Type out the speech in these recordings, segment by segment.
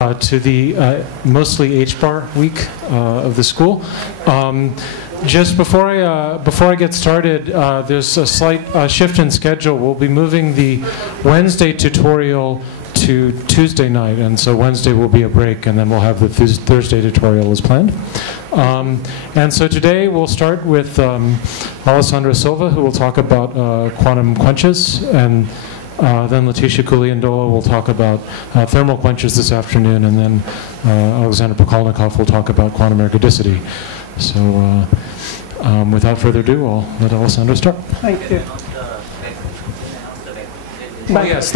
To the mostly H-bar week of the school. Just before I get started, there's a slight shift in schedule. We'll be moving the Wednesday tutorial to Tuesday night, and so Wednesday will be a break, and then we'll have the Thursday tutorial as planned. And so today we'll start with Alessandro Silva, who will talk about quantum quenches, and then Letitia Kuliandola will talk about thermal quenches this afternoon, and then Alexander Pokolnikov will talk about quantum ergodicity. So without further ado, I'll let Alessandro start. Thank you. Oh, yes,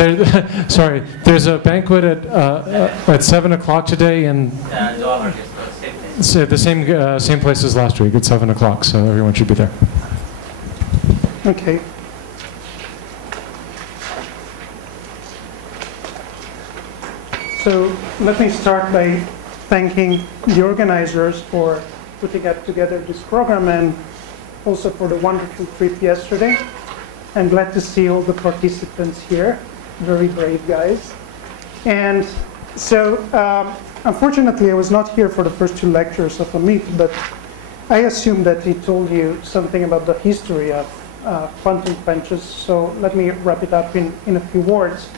sorry. There's a banquet at 7 o'clock today, and it's at the same place as last week at 7 o'clock, so everyone should be there. Okay. So let me start by thanking the organizers for putting together this program and also for the wonderful trip yesterday. I'm glad to see all the participants here, very brave guys. And so unfortunately I was not here for the first two lectures of Amit, but I assume that he told you something about the history of quantum quenches, so let me wrap it up in a few words.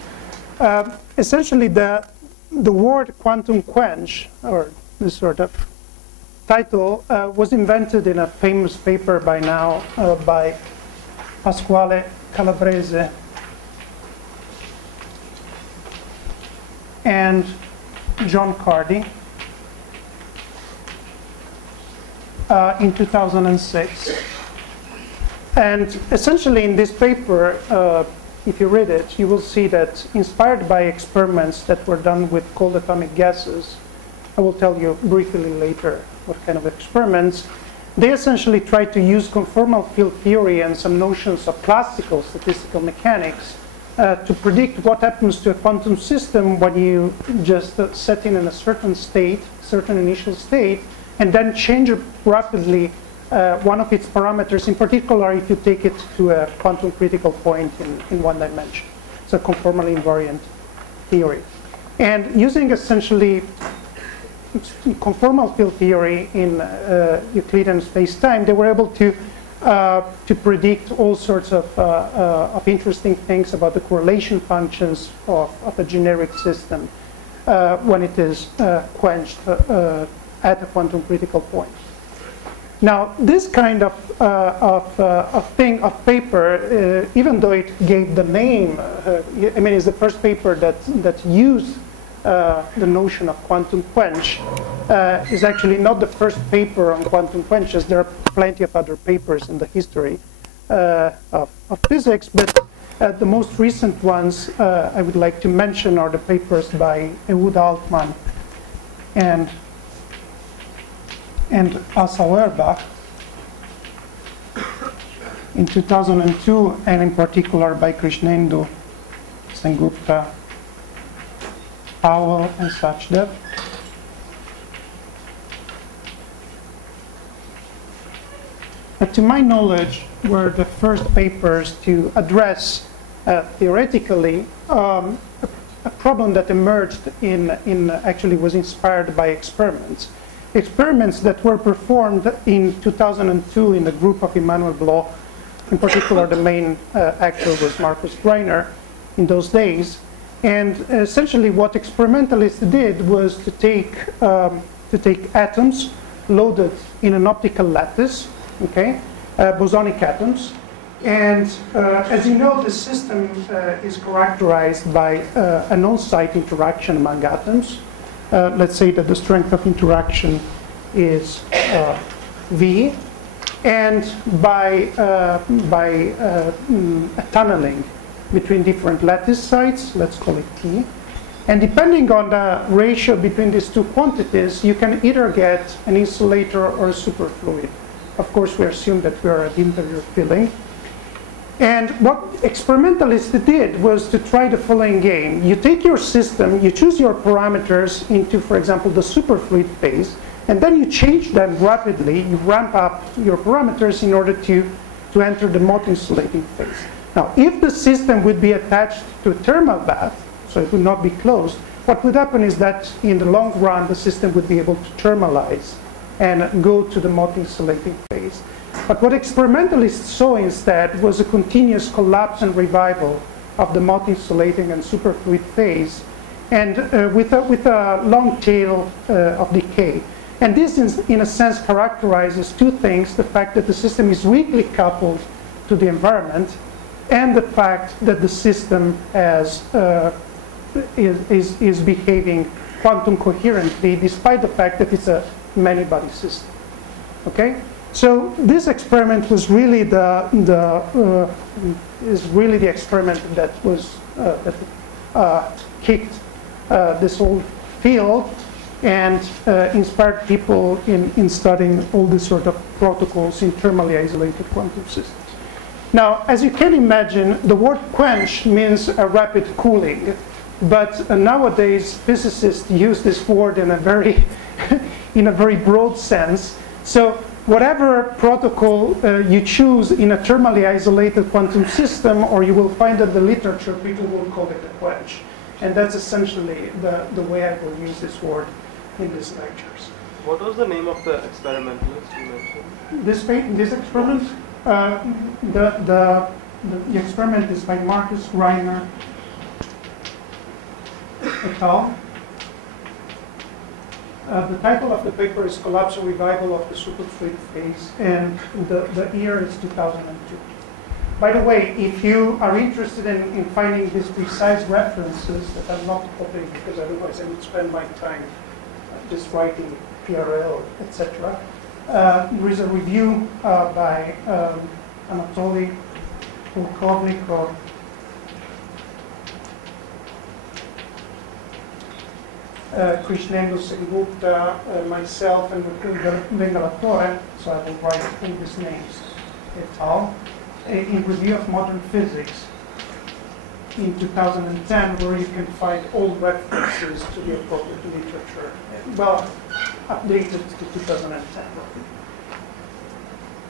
Essentially the word quantum quench, or this sort of title, was invented in a famous paper by now by Pasquale Calabrese and John Cardy in 2006. And essentially in this paper, if you read it, you will see that inspired by experiments that were done with cold atomic gases, I will tell you briefly later what kind of experiments, they essentially tried to use conformal field theory and some notions of classical statistical mechanics to predict what happens to a quantum system when you just set in a certain state, certain initial state, and then change rapidly one of its parameters, in particular if you take it to a quantum critical point in one dimension. It's a conformally invariant theory. And using essentially conformal field theory in Euclidean space-time, they were able to predict all sorts of interesting things about the correlation functions of a generic system when it is quenched at a quantum critical point. Now, this kind of paper, even though it gave the name, I mean, it's the first paper that used the notion of quantum quench, is actually not the first paper on quantum quenches. There are plenty of other papers in the history of physics, but the most recent ones I would like to mention are the papers by Ehud Altman and Asa Auerbach in 2002, and in particular by Krishnendu, Sengupta, Powell, and Sachdev. To my knowledge, were the first papers to address theoretically a problem that emerged actually was inspired by experiments. Experiments that were performed in 2002 in the group of Immanuel Bloch. In particular, the main actor was Marcus Greiner in those days. And essentially what experimentalists did was to take atoms loaded in an optical lattice, okay, bosonic atoms. And as you know, the system is characterized by a on-site interaction among atoms. Let's say that the strength of interaction is V, and by a tunneling between different lattice sites, let's call it T. And depending on the ratio between these two quantities, you can either get an insulator or a superfluid. Of course, we assume that we are at interior filling. And what experimentalists did was to try the following game. You take your system, you choose your parameters into, for example, the superfluid phase, and then you change them rapidly. You ramp up your parameters in order to enter the Mott insulating phase. Now, if the system would be attached to a thermal bath, so it would not be closed, what would happen is that in the long run, the system would be able to thermalize and go to the multi-insulating phase. But what experimentalists saw instead was a continuous collapse and revival of the multi-insulating and superfluid phase, and with a long tail of decay. And this, in a sense, characterizes two things: the fact that the system is weakly coupled to the environment, and the fact that the system is behaving quantum coherently, despite the fact that it's a many-body system. Okay, so this experiment was really the experiment that was kicked this whole field and inspired people in studying all these sort of protocols in thermally isolated quantum systems. Now, as you can imagine, the word quench means a rapid cooling, but nowadays physicists use this word in a very in a very broad sense. So whatever protocol you choose in a thermally isolated quantum system, or you will find in the literature, people will call it a quench. And that's essentially the way I will use this word in these lectures. What was the name of the experimentalist you mentioned? This experiment, the experiment is by Marcus Reiner et al. The title of the paper is Collapse and Revival of the Superfluid Phase, and the year is 2002. By the way, if you are interested in finding these precise references that I'm not copying, because otherwise I would spend my time just writing PRL, etc., there is a review by Anatoly Polkovnikov, Krishnendu Sengupta, myself, and Bangalore, so I will write all these names, et al., in Review of Modern Physics in 2010, where you can find all references to the appropriate literature, well, updated to 2010.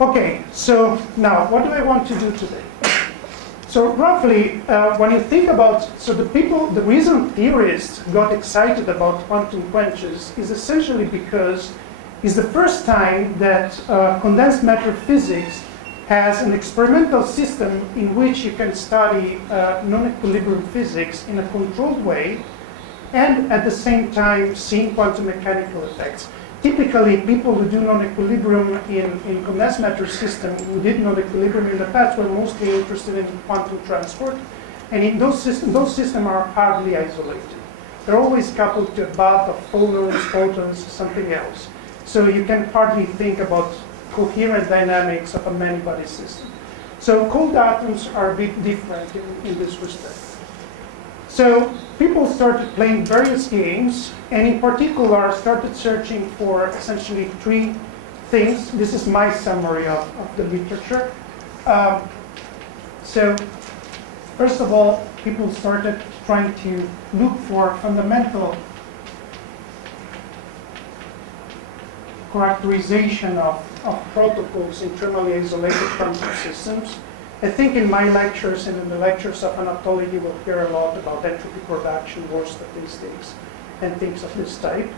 Okay, so now, what do I want to do today? So roughly, when you think about, so the reason theorists got excited about quantum quenches is essentially because it's the first time that condensed matter physics has an experimental system in which you can study non-equilibrium physics in a controlled way, and at the same time seeing quantum mechanical effects. Typically, people who do non-equilibrium in condensed matter system, who did non-equilibrium in the past, were mostly interested in quantum transport, and in those systems are hardly isolated. They're always coupled to a bath of photons, something else. So you can hardly think about coherent dynamics of a many-body system. So cold atoms are a bit different in this respect. So people started playing various games, and in particular started searching for essentially three things. This is my summary of the literature. So first of all, people started trying to look for fundamental characterization of protocols in thermally isolated quantum systems. I think in my lectures and in the lectures of Anatoly, you will hear a lot about entropy production, war statistics, and things of this type.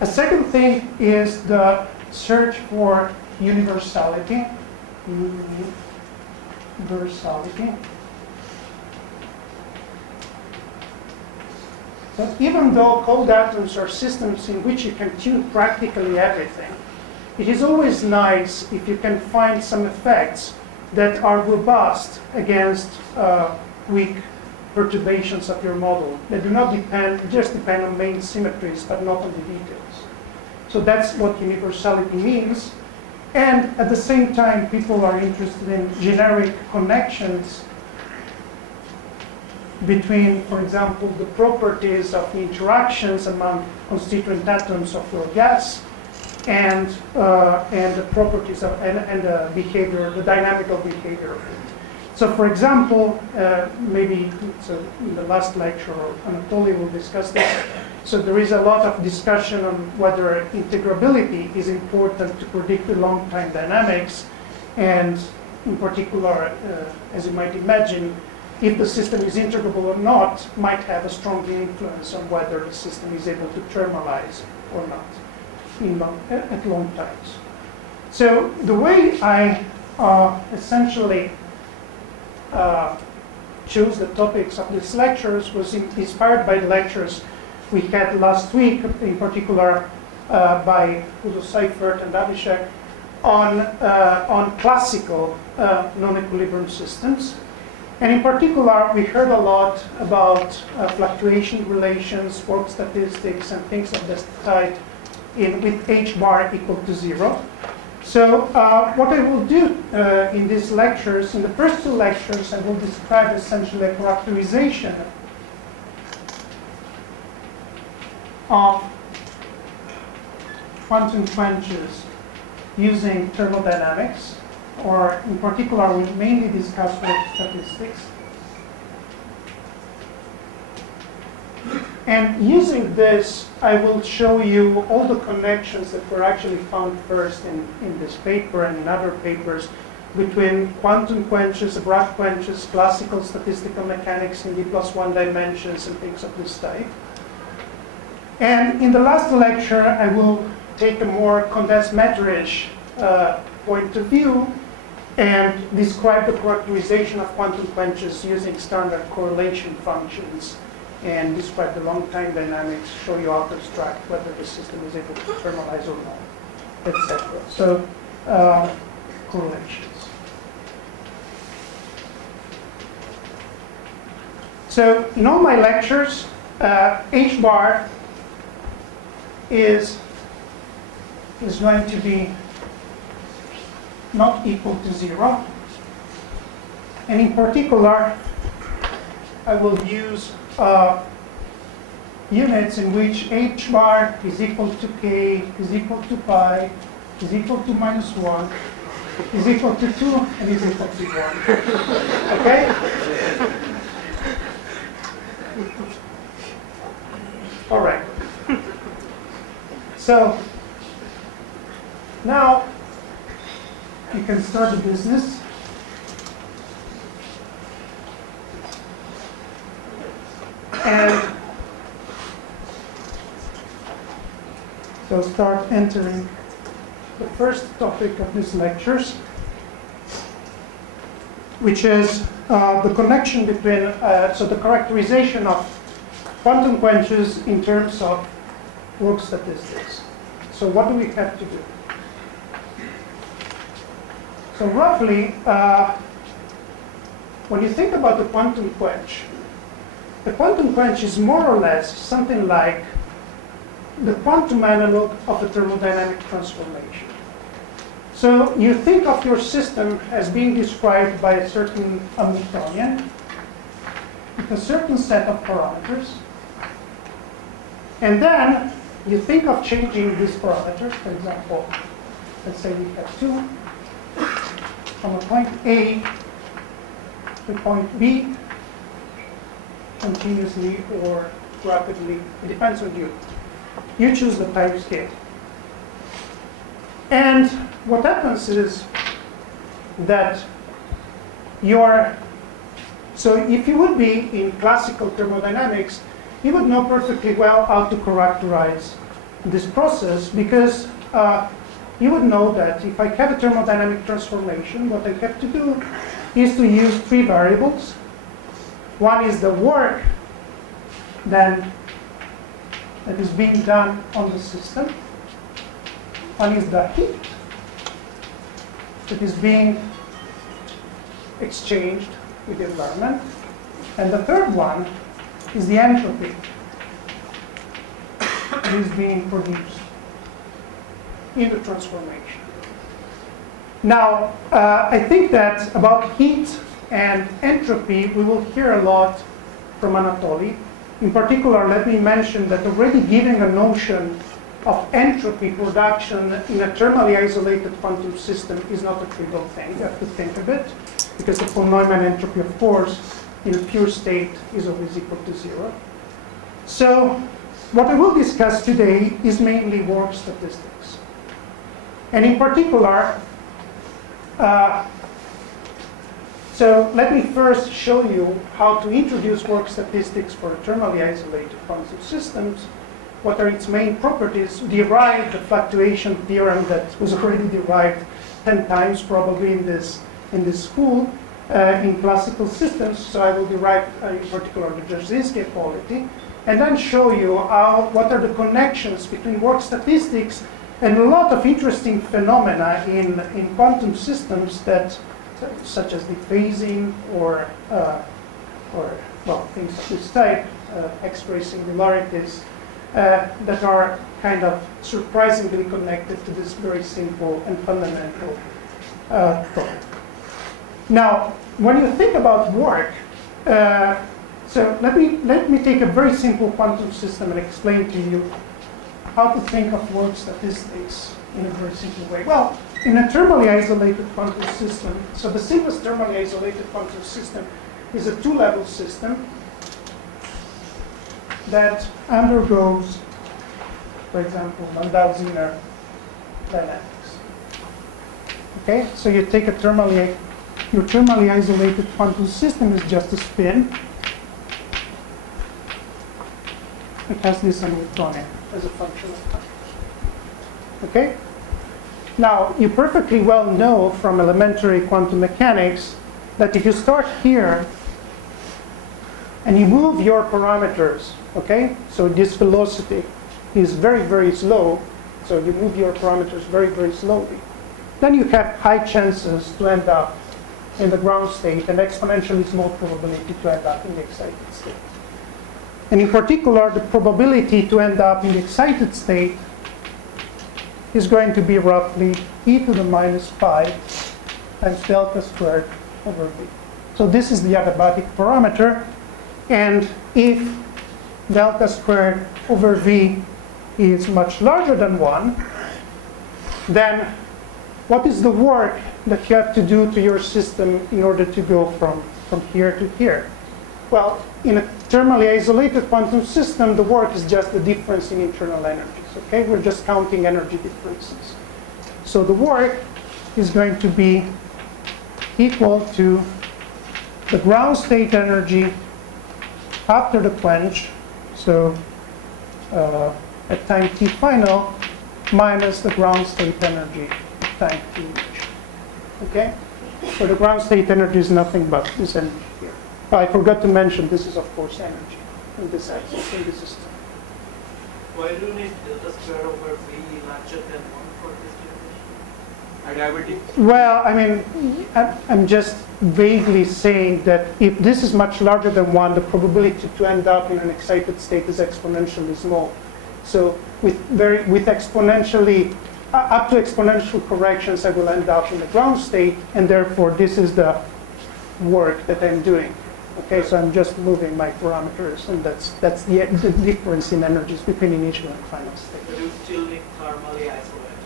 A second thing is the search for universality. So even though cold atoms are systems in which you can tune practically everything, it is always nice if you can find some effects that are robust against weak perturbations of your model. They do not just depend on main symmetries, but not on the details. So that's what universality means. And at the same time, people are interested in generic connections between, for example, the properties of the interactions among constituent atoms of your gas and the properties of and the behavior, the dynamical behavior of it. So, for example, maybe in the last lecture, Anatoly will discuss this. So there is a lot of discussion on whether integrability is important to predict the long-time dynamics, and in particular, as you might imagine, if the system is integrable or not, might have a strong influence on whether the system is able to thermalize or not at long times. So the way I essentially chose the topics of these lectures was inspired by the lectures we had last week, in particular by Udo Seifert and IISc, on classical non-equilibrium systems. And in particular, we heard a lot about fluctuation relations, work statistics, and things of this type with h bar equal to 0. So what I will do in these lectures, in the first two lectures, I will describe essentially a characterization of quantum quenches using thermodynamics, or in particular, we mainly discuss work statistics. And using this, I will show you all the connections that were actually found first in this paper and in other papers between quantum quenches, abrupt quenches, classical statistical mechanics in d+1 dimensions, and things of this type. And in the last lecture, I will take a more condensed matter-ish point of view and describe the characterization of quantum quenches using standard correlation functions, and describe the long time dynamics, show you how to extract whether the system is able to thermalize or not, etc. So, correlations. So, in all my lectures, h bar is going to be not equal to 0. And in particular, I will use units in which h bar is equal to k, is equal to pi, is equal to -1, is equal to 2, and is equal to 1. Okay? All right. So now you can start the business. And so start entering the first topic of these lectures, which is the connection between, so the characterization of quantum quenches in terms of work statistics. So what do we have to do? So roughly, when you think about the quantum quench is more or less something like the quantum analog of a thermodynamic transformation. So you think of your system as being described by a certain Hamiltonian with a certain set of parameters. And then you think of changing these parameters. For example, let's say we have 2 from a point A to point B continuously or rapidly. It depends on you. You choose the time scale. And what happens is that so if you would be in classical thermodynamics, you would know perfectly well how to characterize this process, because you would know that if I have a thermodynamic transformation, what I have to do is to use 3 variables. One is the work that is being done on the system. One is the heat that is being exchanged with the environment. And the third one is the entropy that is being produced in the transformation. Now, I think that about heat and entropy, we will hear a lot from Anatoly. In particular, let me mention that already giving a notion of entropy production in a thermally isolated quantum system is not a trivial thing. You have to think of it, because the von Neumann entropy, of course, in a pure state is always equal to 0. So what I will discuss today is mainly work statistics. So let me first show you how to introduce work statistics for thermally isolated quantum systems. What are its main properties? Derive the fluctuation theorem that was already derived 10 times probably in this school in classical systems. So I will derive in particular the Jarzynski equality, and then show you what are the connections between work statistics and a lot of interesting phenomena in quantum systems that, such as dephasing or well, things of this type, X-ray singularities, that are kind of surprisingly connected to this very simple and fundamental problem. Now, when you think about work, so let me take a very simple quantum system and explain to you how to think of work statistics in a very simple way. Well, in a thermally isolated quantum system, so the simplest thermally isolated quantum system is a two-level system that undergoes, for example, Landau-Zener dynamics. Okay, so you take your thermally isolated quantum system is just a spin. It has this Hamiltonian as a function of time. Okay? Now, you perfectly well know from elementary quantum mechanics that if you start here and you move your parameters, okay? So this velocity is very, very slow. So you move your parameters very, very slowly. Then you have high chances to end up in the ground state and exponentially small probability to end up in the excited state. And in particular, the probability to end up in the excited state is going to be roughly e to the minus 5 times delta squared over v. So this is the adiabatic parameter. And if delta squared over v is much larger than 1, then what is the work that you have to do to your system in order to go from here to here? Well, in a thermally isolated quantum system, the work is just the difference in internal energies. Okay, we're just counting energy differences. So the work is going to be equal to the ground state energy after the quench, so at time t final, minus the ground state energy at time t initial. Okay? So the ground state energy is nothing but this energy here. I forgot to mention this is, of course, energy in this axis, in this system. Why do you need delta square over v larger than 1 for this derivation? Adiabatic? Well, I mean, I'm just vaguely saying that if this is much larger than 1, the probability to end up in an excited state is exponentially small. So with exponentially, up to exponential corrections, I will end up in the ground state, and therefore this is the work that I'm doing. Okay, so I'm just moving my parameters, and that's the difference in energies between initial and final state. But you still need thermally isolated.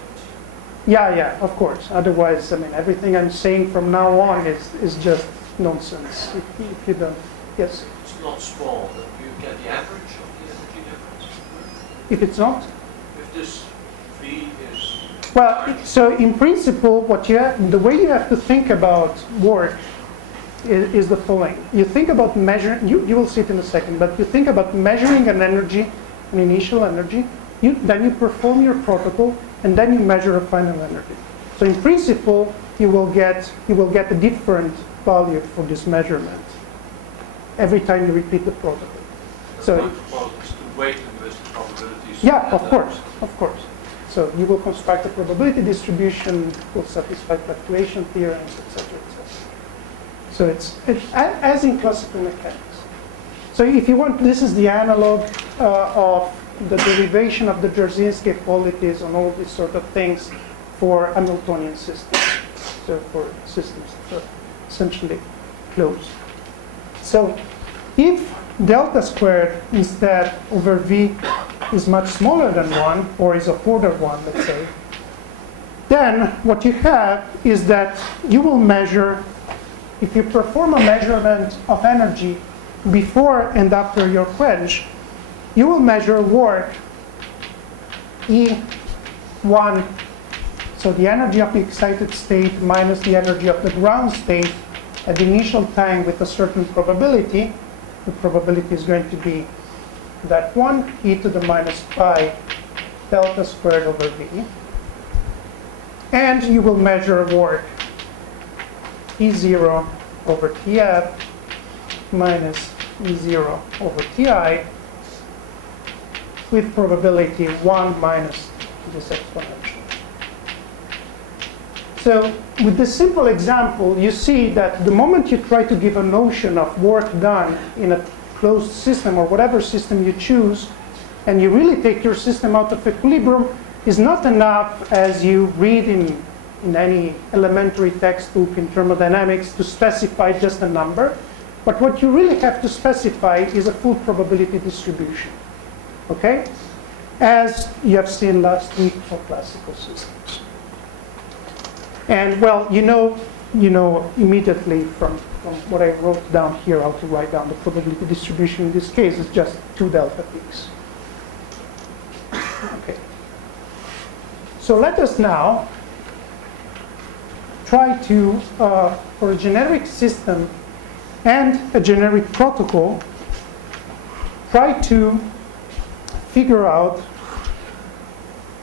Yeah, of course. Otherwise, I mean, everything I'm saying from now on is just nonsense. If you don't, yes. It's not small, but you get the average of the energy difference. If it's not. If this v is well, so in principle, the way you have to think about work is the following. You think about measuring, you will see it in a second, but you think about measuring an energy, an initial energy, then you perform your protocol, and then you measure a final energy. So in principle, you will get a different value for this measurement every time you repeat the protocol. So my proposal is to weight linguistic probabilities. yeah, of course. So you will construct a probability distribution, will satisfy fluctuation theorems, etc. So it's as in classical mechanics. So if you want, this is the analog of the derivation of the Jarzynski equalities on all these sort of things for Hamiltonian systems. So for systems that are essentially closed. So if delta squared instead over v is much smaller than 1, or is of order 1, let's say, then what you have is that you will measure, if you perform a measurement of energy before and after your quench, you will measure work E1, so the energy of the excited state minus the energy of the ground state at the initial time with a certain probability. The probability is going to be that 1 e to the minus pi delta squared over v. And you will measure work E0 over Tf minus E0 over Ti with probability 1 minus this exponential. So with this simple example, you see that the moment you try to give a notion of work done in a closed system or whatever system you choose, and you really take your system out of equilibrium, is not enough, as you read in any elementary textbook in thermodynamics, to specify just a number. But what you really have to specify is a full probability distribution. Okay? As you have seen last week for classical systems. And well, you know immediately from what I wrote down here how to write down the probability distribution in this case is just 2 delta p's. Okay. So let us now try to, for a generic system and a generic protocol, try to figure out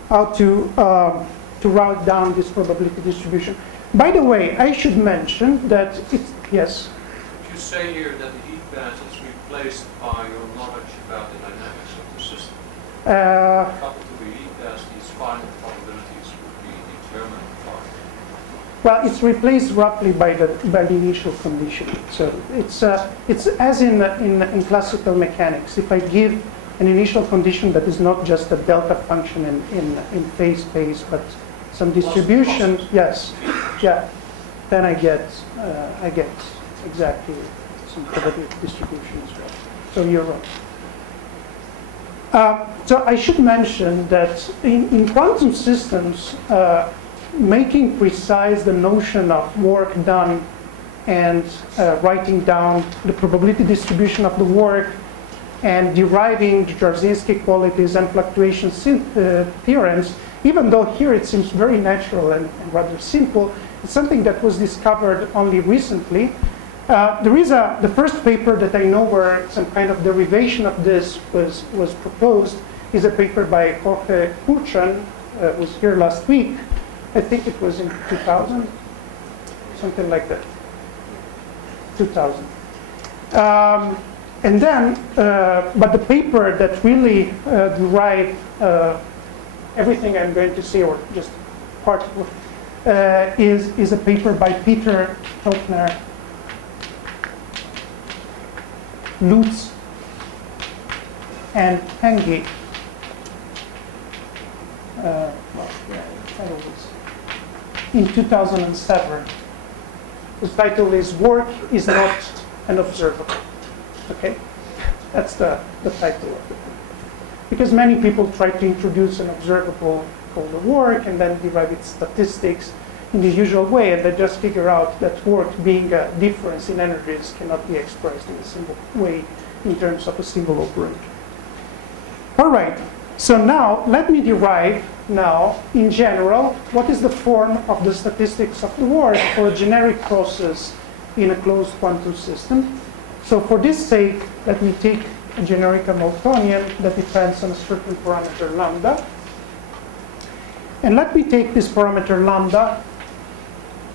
how to write down this probability distribution. By the way, I should mention that it's, yes? You say here that the heat balance is replaced by your knowledge about the dynamics of the system. Coupled to the heat test, these final probabilities would be determined by. Well, it's replaced roughly by the initial condition. So it's as in classical mechanics. If I give an initial condition that is not just a delta function in phase space, but some distribution, yes, yeah, then I get exactly some probability distribution as well. So you're right. So I should mention that in quantum systems, making precise the notion of work done and writing down the probability distribution of the work and deriving the Jarzynski qualities and fluctuation theorems, even though here it seems very natural and rather simple, it's something that was discovered only recently. The first paper that I know where some kind of derivation of this was proposed is a paper by Jorge Kurchan, was here last week. I think it was in 2000, something like that, 2000. And then, but the paper that really derived everything I'm going to say, or just part of it, is a paper by Peter Topner, Lutz, and Hengi. In 2007. The title is "Work is Not an Observable." Okay, that's the title of the book. Because many people try to introduce an observable called the work and then derive its statistics in the usual way, and they just figure out that work, being a difference in energies, cannot be expressed in a single way in terms of a single operator. All right, so now let me derive now, in general, what is the form of the statistics of the work for a generic process in a closed quantum system. So for this sake, let me take a generic Hamiltonian that depends on a certain parameter lambda. And let me take this parameter lambda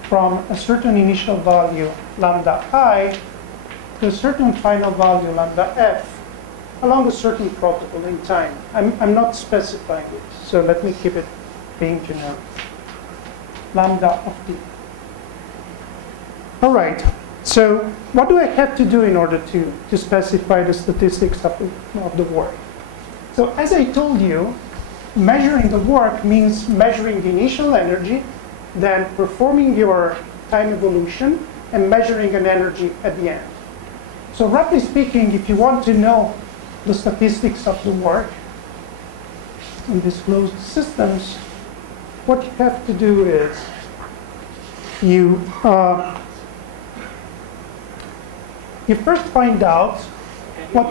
from a certain initial value lambda I to a certain final value lambda f along a certain protocol in time. I'm not specifying it, so let me keep it being generic. Lambda of t. All right. So what do I have to do in order to specify the statistics of the work? So as I told you, measuring the work means measuring the initial energy, then performing your time evolution, and measuring an energy at the end. So roughly speaking, if you want to know the statistics of the work in these closed systems, what you have to do is you first find out what.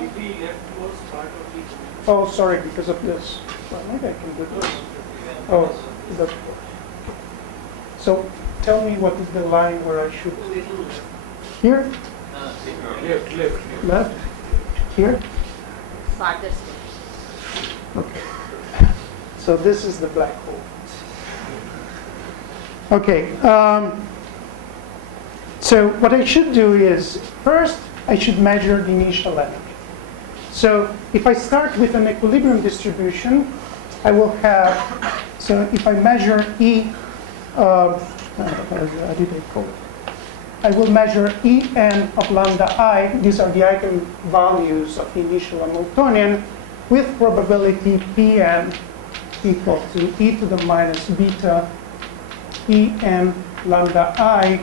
Oh, sorry, because of this. Well, maybe I can do this. Oh, so tell me what is the line where I should. Here? Left. Left? Here? Farthest. Okay. So this is the black hole. Okay. So what I should do is, first, I should measure the initial energy. So if I start with an equilibrium distribution, I will have, so if I measure E, how did I call it? I will measure En of lambda I, these are the eigenvalues of the initial Hamiltonian, with probability Pn equal to e to the minus beta En lambda I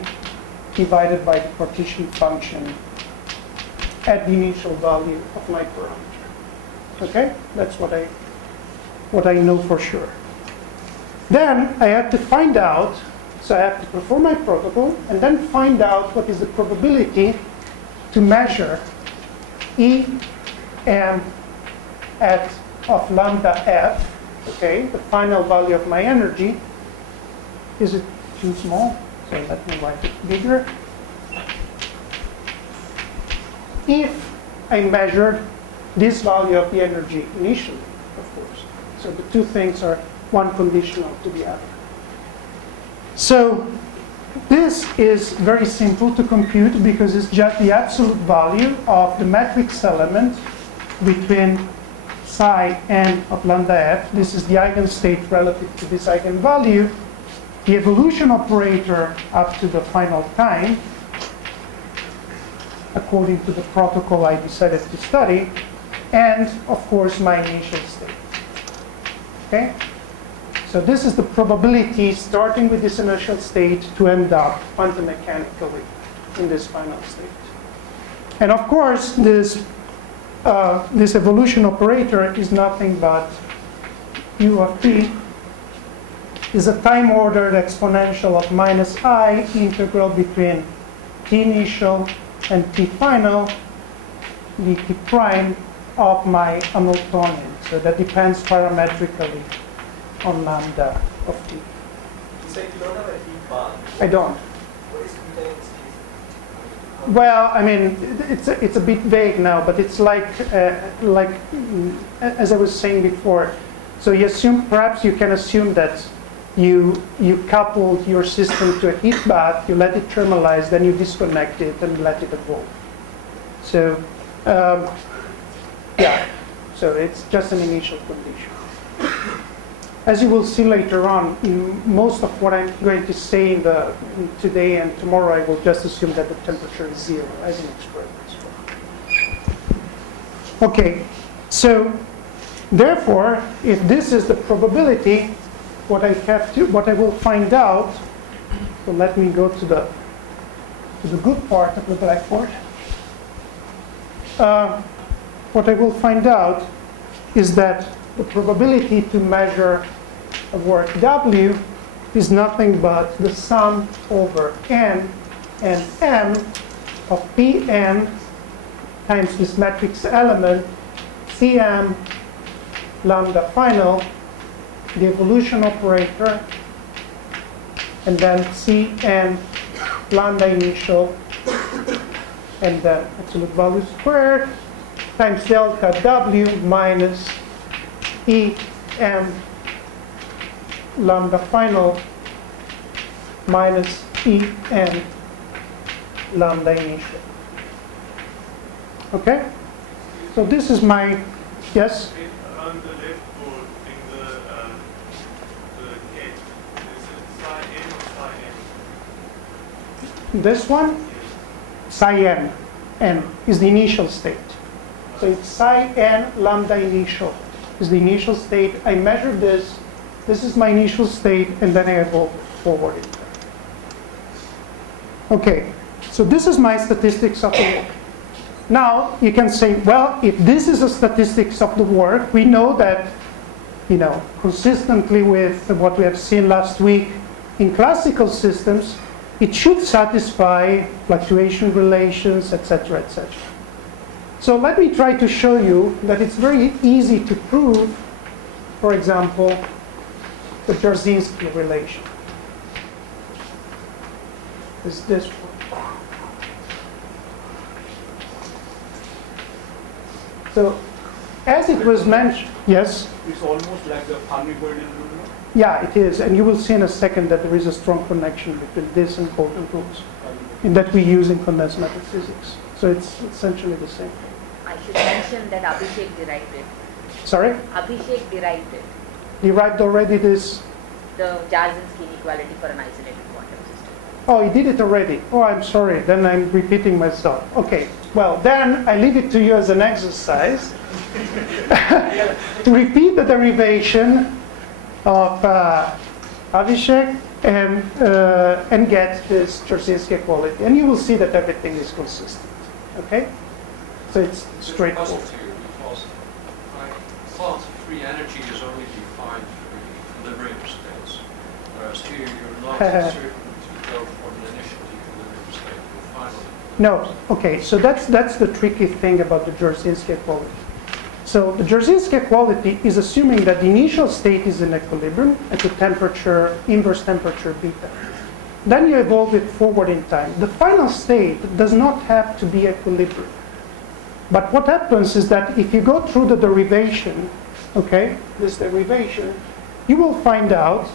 divided by the partition function at the initial value of my parameter. Okay, that's what I know for sure. Then I have to find out, so I have to perform my protocol and then find out what is the probability to measure En of lambda f, okay, the final value of my energy. Is it too small? So let me write it bigger. If I measured this value of the energy initially, of course. So the two things are one conditional to the other. So this is very simple to compute because it's just the absolute value of the matrix element between psi n of lambda f. This is the eigenstate relative to this eigenvalue. The evolution operator up to the final time, according to the protocol I decided to study, and of course my initial state. Okay? So this is the probability starting with this initial state to end up quantum mechanically in this final state. And of course this evolution operator is nothing but u of t is a time-ordered exponential of minus I integral between t initial and t final, dt prime of my Hamiltonian. So that depends parametrically on lambda of t. You said you don't have a heat bath. I don't. What is condensed? Well, I mean, it's a bit vague now, but it's like as I was saying before. So you assume, perhaps you can assume that you coupled your system to a heat bath, you let it thermalize, then you disconnect it and let it evolve. So, yeah, so it's just an initial condition. As you will see later on, most of what I'm going to say today and tomorrow, I will just assume that the temperature is 0 as an experiment. Okay, so therefore, if this is the probability, what I will find out. So let me go to the good part of the blackboard. What I will find out is that the probability to measure a work W is nothing but the sum over n and m of Pn times this matrix element Cm lambda final, the evolution operator, and then Cn lambda initial, and then absolute value squared times delta W minus Em lambda final minus En lambda initial. Okay? So this is my, yes? On the left board, in the edge, is it psi n or psi n? This one? Psi n is the initial state. So it's psi n lambda initial is the initial state. I measure this. This is my initial state, and then I evolve forward. Okay, so this is my statistics of the work. Now you can say, well, if this is a statistics of the work, we know that, consistently with what we have seen last week in classical systems, it should satisfy fluctuation relations, etc., etc. So let me try to show you that it's very easy to prove, for example, the Jarzynski relation. Is this one. So as it was mentioned, yes? It's almost like the Harmonic. Yeah, it is. And you will see in a second that there is a strong connection between this and golden rules in that we use in condensed matter physics. So it's essentially the same. I should mention that Abhishek derived it. Sorry? Abhishek derived it. Derived already this? The Jarzynski inequality for an isolated quantum system. Oh, he did it already. Oh, I'm sorry. Then I'm repeating myself. Okay. Well, then I leave it to you as an exercise to repeat the derivation of Abhishek and get this Jarzynski equality. And you will see that everything is consistent. Okay? So it's straightforward. Because I thought free energy is only defined for equilibrium states, whereas here you're not certain to go from an initial equilibrium state to a final. No. Okay. So that's the tricky thing about the Jarzynski equality. So the Jarzynski equality is assuming that the initial state is in equilibrium at the temperature, inverse temperature beta. Then you evolve it forward in time. The final state does not have to be equilibrium. But what happens is that if you go through the derivation, okay, this derivation, you will find out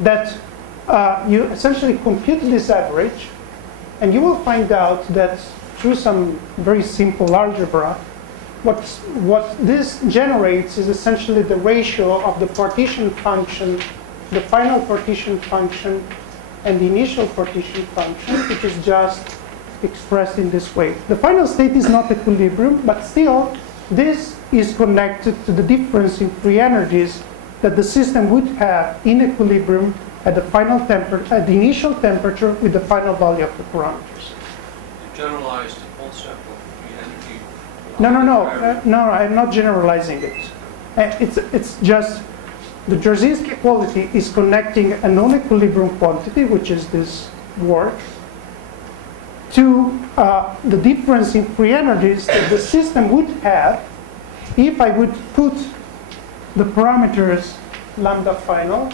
that you essentially compute this average, and you will find out that through some very simple algebra, what this generates is essentially the ratio of the partition function, the final partition function, and the initial partition function, which is just expressed in this way. The final state is not equilibrium, but still, this is connected to the difference in free energies that the system would have in equilibrium at the final at the initial temperature with the final value of the parameters. You generalized the concept of free energy. No, I'm not generalizing it. It's just the Jarzynski equality is connecting a non-equilibrium quantity, which is this work, to the difference in free energies that the system would have if I would put the parameters lambda final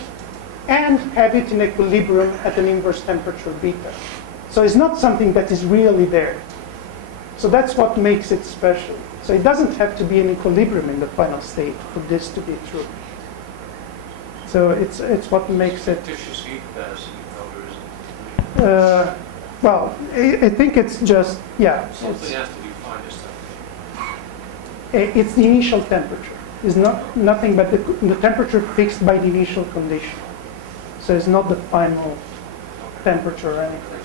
and have it in equilibrium at an inverse temperature beta. So it's not something that is really there. So that's what makes it special. So it doesn't have to be in equilibrium in the final state for this to be true. So it's what makes it. Fictitious heat capacity, no, there isn't. Well, I think it's just, yeah. Something has to be defined as that. It's the initial temperature. It's not nothing but the temperature fixed by the initial condition. So it's not the final temperature or anything.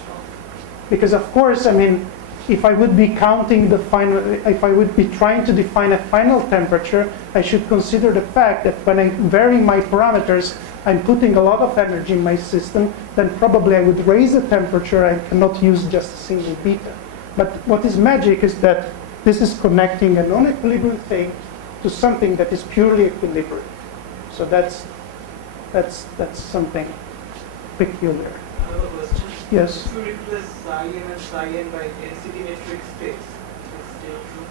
Because of course, I mean, if I would be counting the final, if I would be trying to define a final temperature, I should consider the fact that when I vary my parameters, I'm putting a lot of energy in my system, then probably I would raise the temperature. I cannot use just a single beta. But what is magic is that this is connecting a non-equilibrium thing to something that is purely equilibrium. So that's something peculiar. I have a question. Yes. If you replace psi n and psi n by density metric states, it's still true?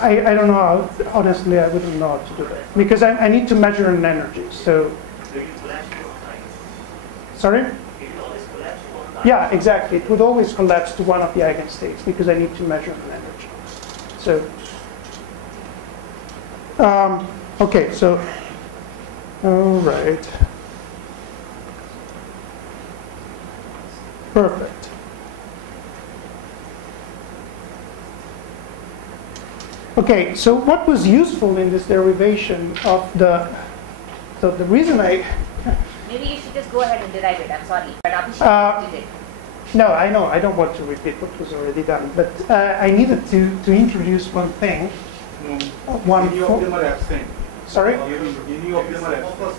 I don't know how, honestly, I wouldn't know how to do that. Because I need to measure an energy, so. Sorry? Yeah, exactly. It would always collapse to one of the eigenstates because I need to measure an energy. So, okay, so, all right. Perfect. Okay, so what was useful in this derivation of the reason I... Maybe you should just go ahead and derive it. I'm sorry. But Abhishek did it. No, I know. I don't want to repeat what was already done. But I needed to introduce one thing. Sorry?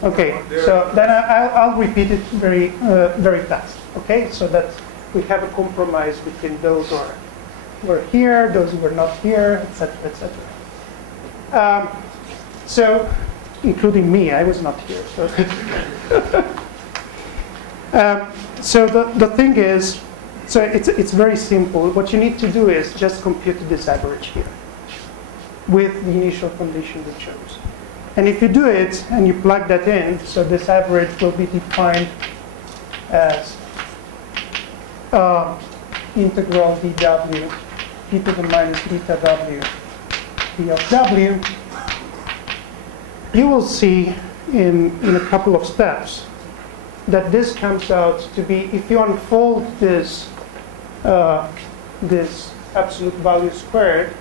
Okay, so then I'll repeat it very, very fast. Okay, so that we have a compromise between those who were here, those who were not here, etc., etc. So, including me, I was not here. So the thing is, so it's very simple. What you need to do is just compute this average here with the initial condition we chose. And if you do it and you plug that in, so this average will be defined as integral dw e to the minus beta w d of w, you will see in a couple of steps that this comes out to be, if you unfold this, this absolute value squared,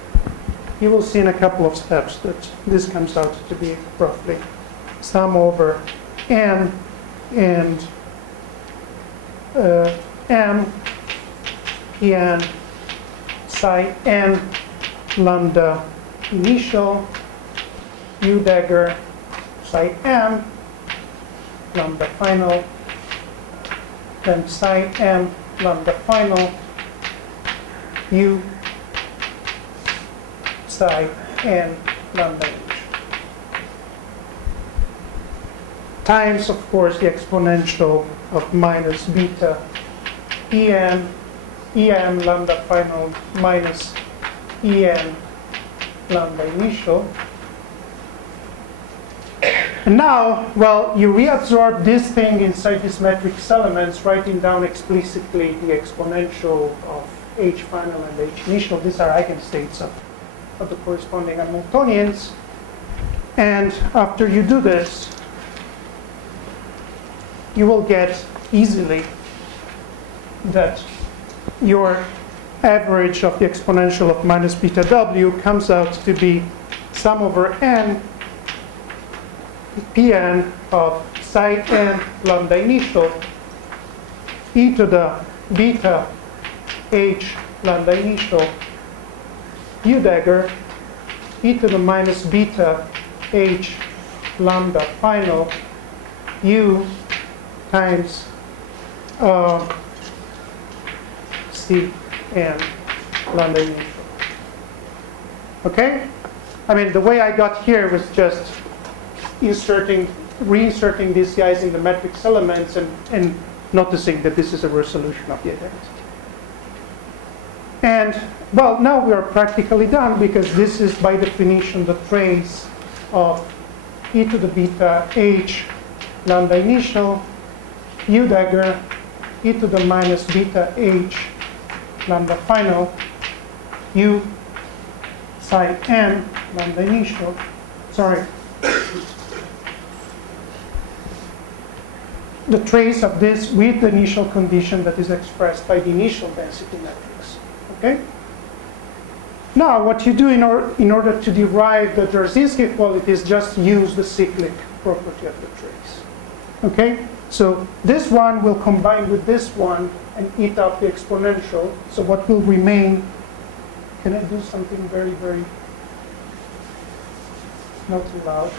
you will see in a couple of steps that this comes out to be roughly sum over n and m en psi n lambda initial u dagger psi m lambda final, then psi m lambda final u psi n lambda initial. Times, of course, the exponential of minus beta en lambda final minus en lambda initial. And now, well, you reabsorb this thing inside these matrix elements, writing down explicitly the exponential of h final and h initial. These are eigenstates of the corresponding Hamiltonians. And after you do this, you will get easily that your average of the exponential of minus beta w comes out to be sum over n Pn of psi n lambda initial e to the beta h lambda initial u dagger e to the minus beta h lambda final u times c n lambda initial. Okay? I mean, the way I got here was just reinserting these guys in the matrix elements and noticing that this is a resolution of the identity. And, well, now we are practically done because this is, by definition, the trace of e to the beta h lambda initial u dagger e to the minus beta h lambda final u psi n lambda initial. Sorry. The trace of this with the initial condition that is expressed by the initial density matrix. Okay? Now, what you do in order to derive the Jarzynski equality is just use the cyclic property of the trace. Okay? So this one will combine with this one and eat up the exponential. So what will remain, can I do something very, very not too loud?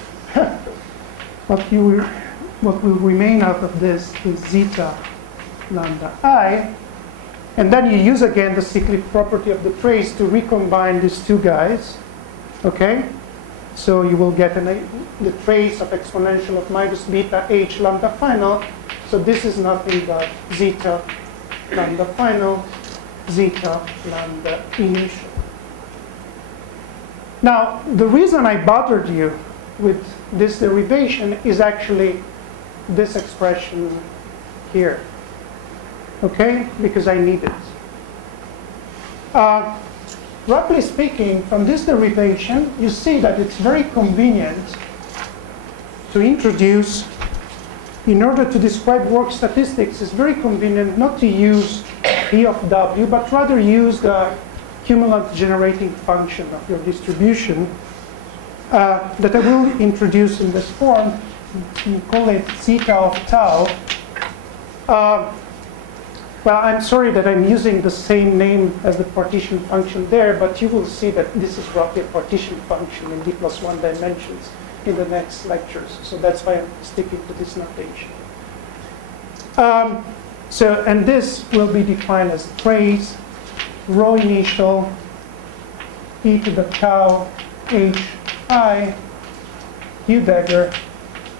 What will remain out of this is zeta lambda I. And then you use again the cyclic property of the trace to recombine these two guys. Okay? So you will get the trace of exponential of minus beta h lambda final. So this is nothing but zeta lambda final, zeta lambda initial. Now, the reason I bothered you with this derivation is actually this expression here. Okay? Because I need it. Roughly speaking, from this derivation, you see that it's very convenient to introduce, in order to describe work statistics, it's very convenient not to use E of W, but rather use the cumulant generating function of your distribution that I will introduce in this form. You call it zeta of tau. Well, I'm sorry that I'm using the same name as the partition function there, but you will see that this is roughly a partition function in d+1 dimensions in the next lectures. So that's why I'm sticking to this notation. And this will be defined as trace rho initial e to the tau h I u dagger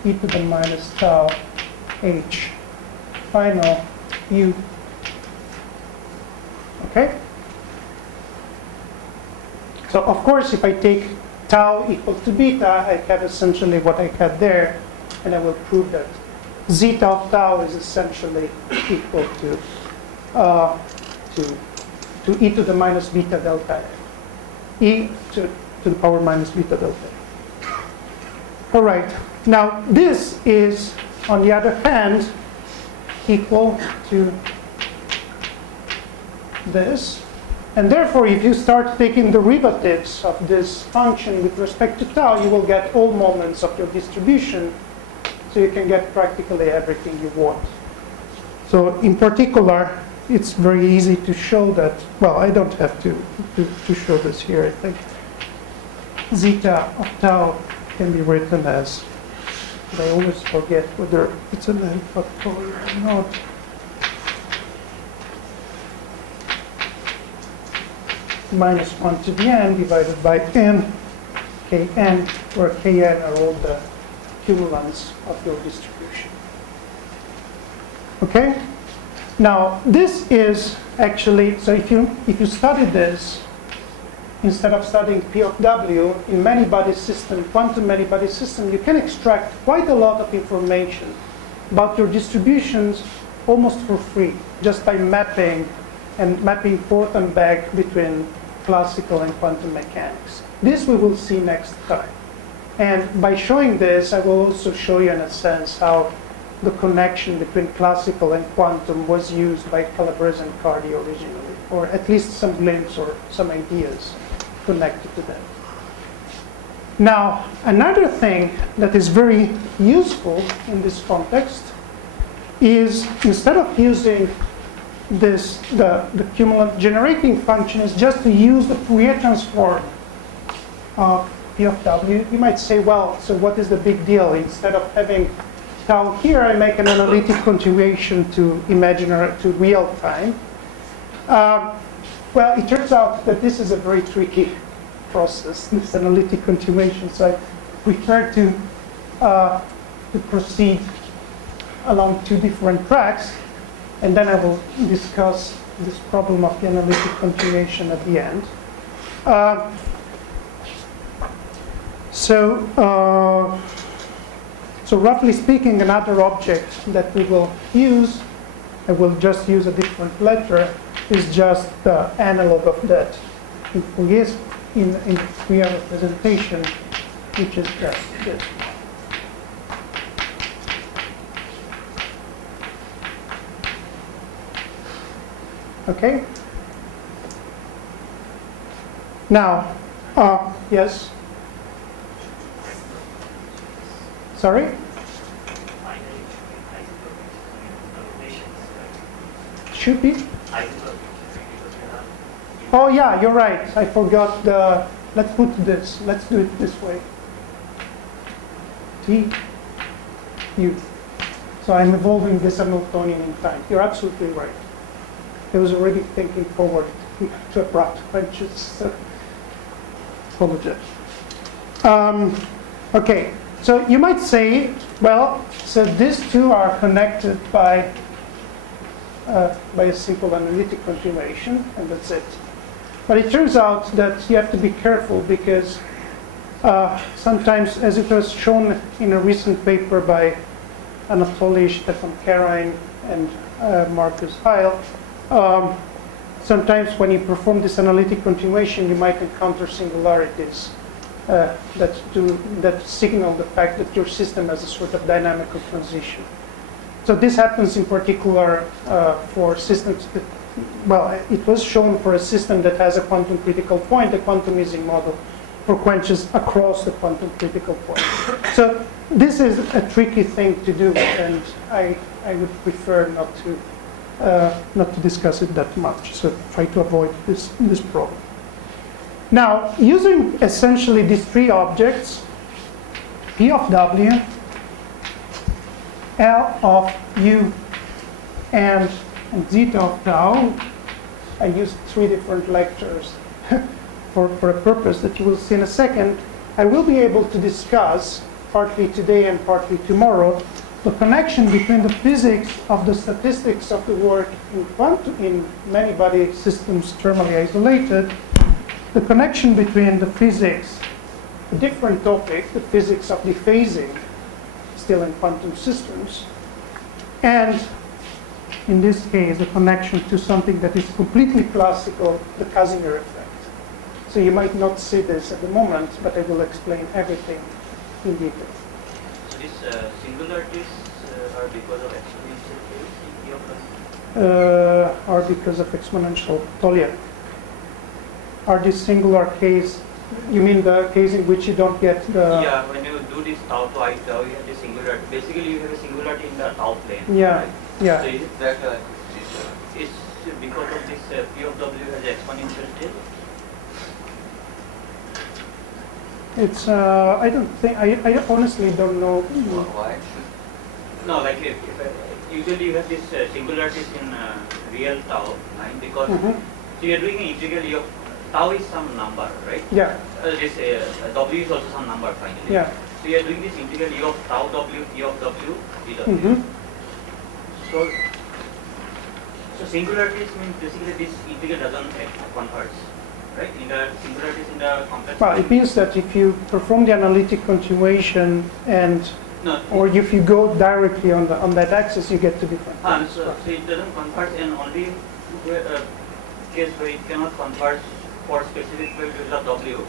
e to the minus tau h final u. Okay? So of course, if I take tau equal to beta, I have essentially what I had there, and I will prove that zeta of tau is essentially equal to to e to the minus beta delta f. E to the power minus beta delta f. All right. Now, this is, on the other hand, equal to this. And therefore, if you start taking derivatives of this function with respect to tau, you will get all moments of your distribution. So you can get practically everything you want. So in particular, it's very easy to show that, well, I don't have to show this here. I think zeta of tau can be written as, but I always forget whether it's an n factorial or not. Minus 1 to the n divided by n, kn, where kn are all the cumulants of your distribution. Okay? Now, this is actually, so if you study this, instead of studying P of W in many-body system, quantum many-body system, you can extract quite a lot of information about your distributions almost for free, just by mapping forth and back between classical and quantum mechanics. This we will see next time. And by showing this, I will also show you in a sense how the connection between classical and quantum was used by Calabrese and Cardy originally, or at least some glimpse or some ideas connected to them. Now, another thing that is very useful in this context is, instead of using this, the cumulant generating function, is just to use the Fourier transform of P of W. You might say, well, so what is the big deal? Instead of having tau here, I make an analytic continuation to real time. Well, it turns out that this is a very tricky process, this analytic continuation. So I prefer to proceed along two different tracks, and then I will discuss this problem of the analytic continuation at the end. So roughly speaking, another object that we will use, I will just use a different letter, is just the analog of that in Fourier representation, which is just this. Okay? Now, yes? Sorry? Should be? Oh yeah, you're right. I forgot the, let's put this, let's do it this way. T, U. So I'm evolving this Hamiltonian in time. You're absolutely right. I was already thinking forward to abrupt quenches. So apologize. Okay, so you might say, well, so these two are connected by a simple analytic continuation, and that's it. But it turns out that you have to be careful because sometimes, as it was shown in a recent paper by Anatoly, Stefan Karain, and Marcus Heil, sometimes when you perform this analytic continuation, you might encounter singularities that signal the fact that your system has a sort of dynamical transition. So this happens in particular for systems that, well, it was shown for a system that has a quantum critical point, the quantum Ising model for quenches across the quantum critical point. So this is a tricky thing to do, and I would prefer not to discuss it that much. So try to avoid this problem. Now, using essentially these three objects, P of W, L of U, and zeta of tau, I used three different lectures for a purpose that you will see in a second. I will be able to discuss, partly today and partly tomorrow, the connection between the physics of the statistics of the work in many-body systems thermally isolated, the connection between the physics, a different topic, the physics of dephasing, still in quantum systems, and in this case, a connection to something that is completely classical, the Casimir effect. So you might not see this at the moment, but I will explain everything in detail. So these singularities are because of exponential case in P of Are because of exponential Tollian. Are these singular case, you mean the case in which you don't get the... Yeah, when you do this tau to I tau, you have the singularity. Basically, you have a singularity in the tau plane. Yeah, right? yeah. So is it that it's because of this P of W has exponential tail? It's, I don't think, I honestly don't know. Why? No, like usually you have this singularities in real tau, right? Because so you're doing an integral of tau is some number, right? Yeah. This W is also some number finally. Yeah. So you're doing this integral E of tau W, P of W, dW. So singularities means basically this integral doesn't converge, right? In the singularities in the complex. Well, it means that if you perform the analytic continuation and or if you go directly on that axis, you get to different. So it doesn't converge, and only case where it cannot converge for specific values of W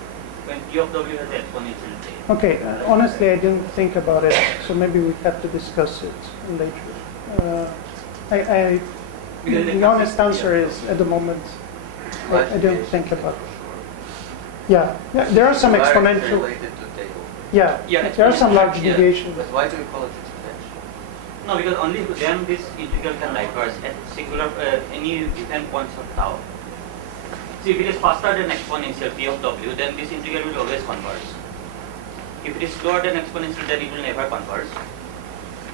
when P of W has exponential tail. Okay, honestly, I didn't think about it, so maybe we have to discuss it later. The honest answer is at the moment, I don't think about it. Yeah, there are some exponential. Yeah, there are some large deviations. But why do we call it exponential? No, because only then this integral can diverge at singular any given points of tau. See, if it is faster than exponential P of W, then this integral will always converge. If it is slower than exponential, then it will never converge.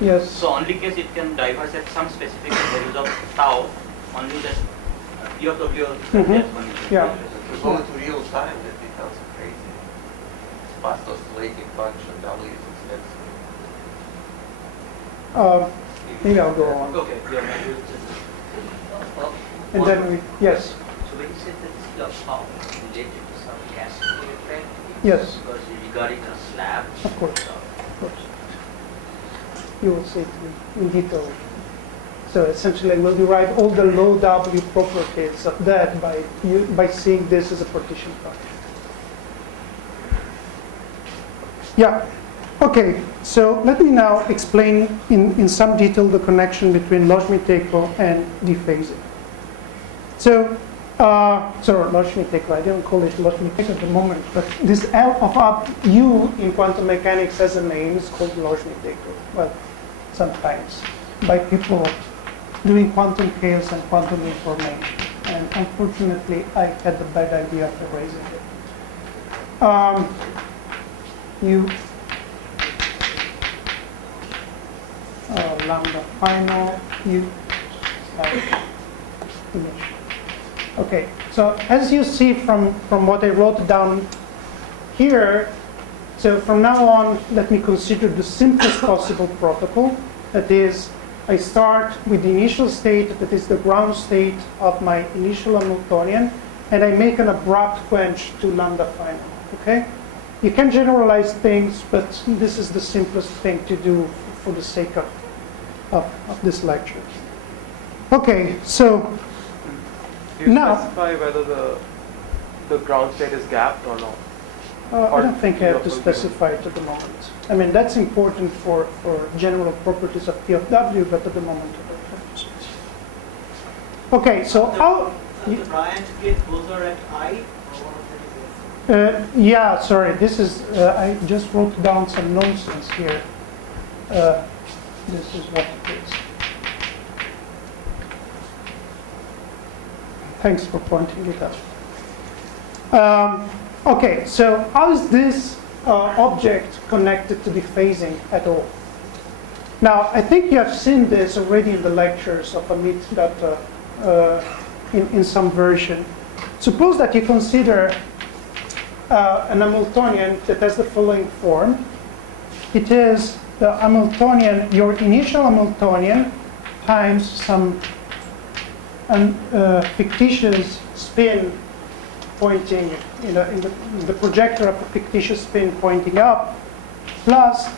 Yes. So only case it can diverge at some specific values of tau, only that P of W is exponential. Yeah. If you go into real time, that becomes crazy. Fast oscillating function, W is expensive. Maybe I'll go on. Okay. And then yes. So when you said that this is related to some cascade effect, Yes. because regarding a slab. Of course. You will see it in detail. So essentially, we'll derive all the low W properties of that by seeing this as a partition function. Yeah. Okay. So let me now explain in some detail the connection between Loschmidt echo and dephasing. So, Loschmidt echo. I don't call it Loschmidt echo at the moment, but this L of up U in quantum mechanics has a name. It's called Loschmidt echo. Well, sometimes by people doing quantum chaos and quantum information. And unfortunately, I had the bad idea of erasing it. Lambda final, image. Okay, so as you see from what I wrote down here, so from now on, let me consider the simplest possible protocol. That is, I start with the initial state, that is the ground state of my initial Hamiltonian, and I make an abrupt quench to lambda final, okay? You can generalize things, but this is the simplest thing to do for the sake of this lecture. Okay, so do you now, specify whether the ground state is gapped or not? I don't think I have to specify it at the moment. I mean, that's important for general properties of P of W, but at the moment I don't have to specify. Okay, so how... The branch get closer at I? Yeah, sorry, this is, I just wrote down some nonsense here. This is what it is. Thanks for pointing it out. Okay, so how is this object connected to dephasing at all? Now, I think you have seen this already in the lectures of Amit that in some version. Suppose that you consider an Hamiltonian that has the following form. It is the Hamiltonian, your initial Hamiltonian, times some fictitious spin pointing, in the projector of a fictitious spin pointing up, plus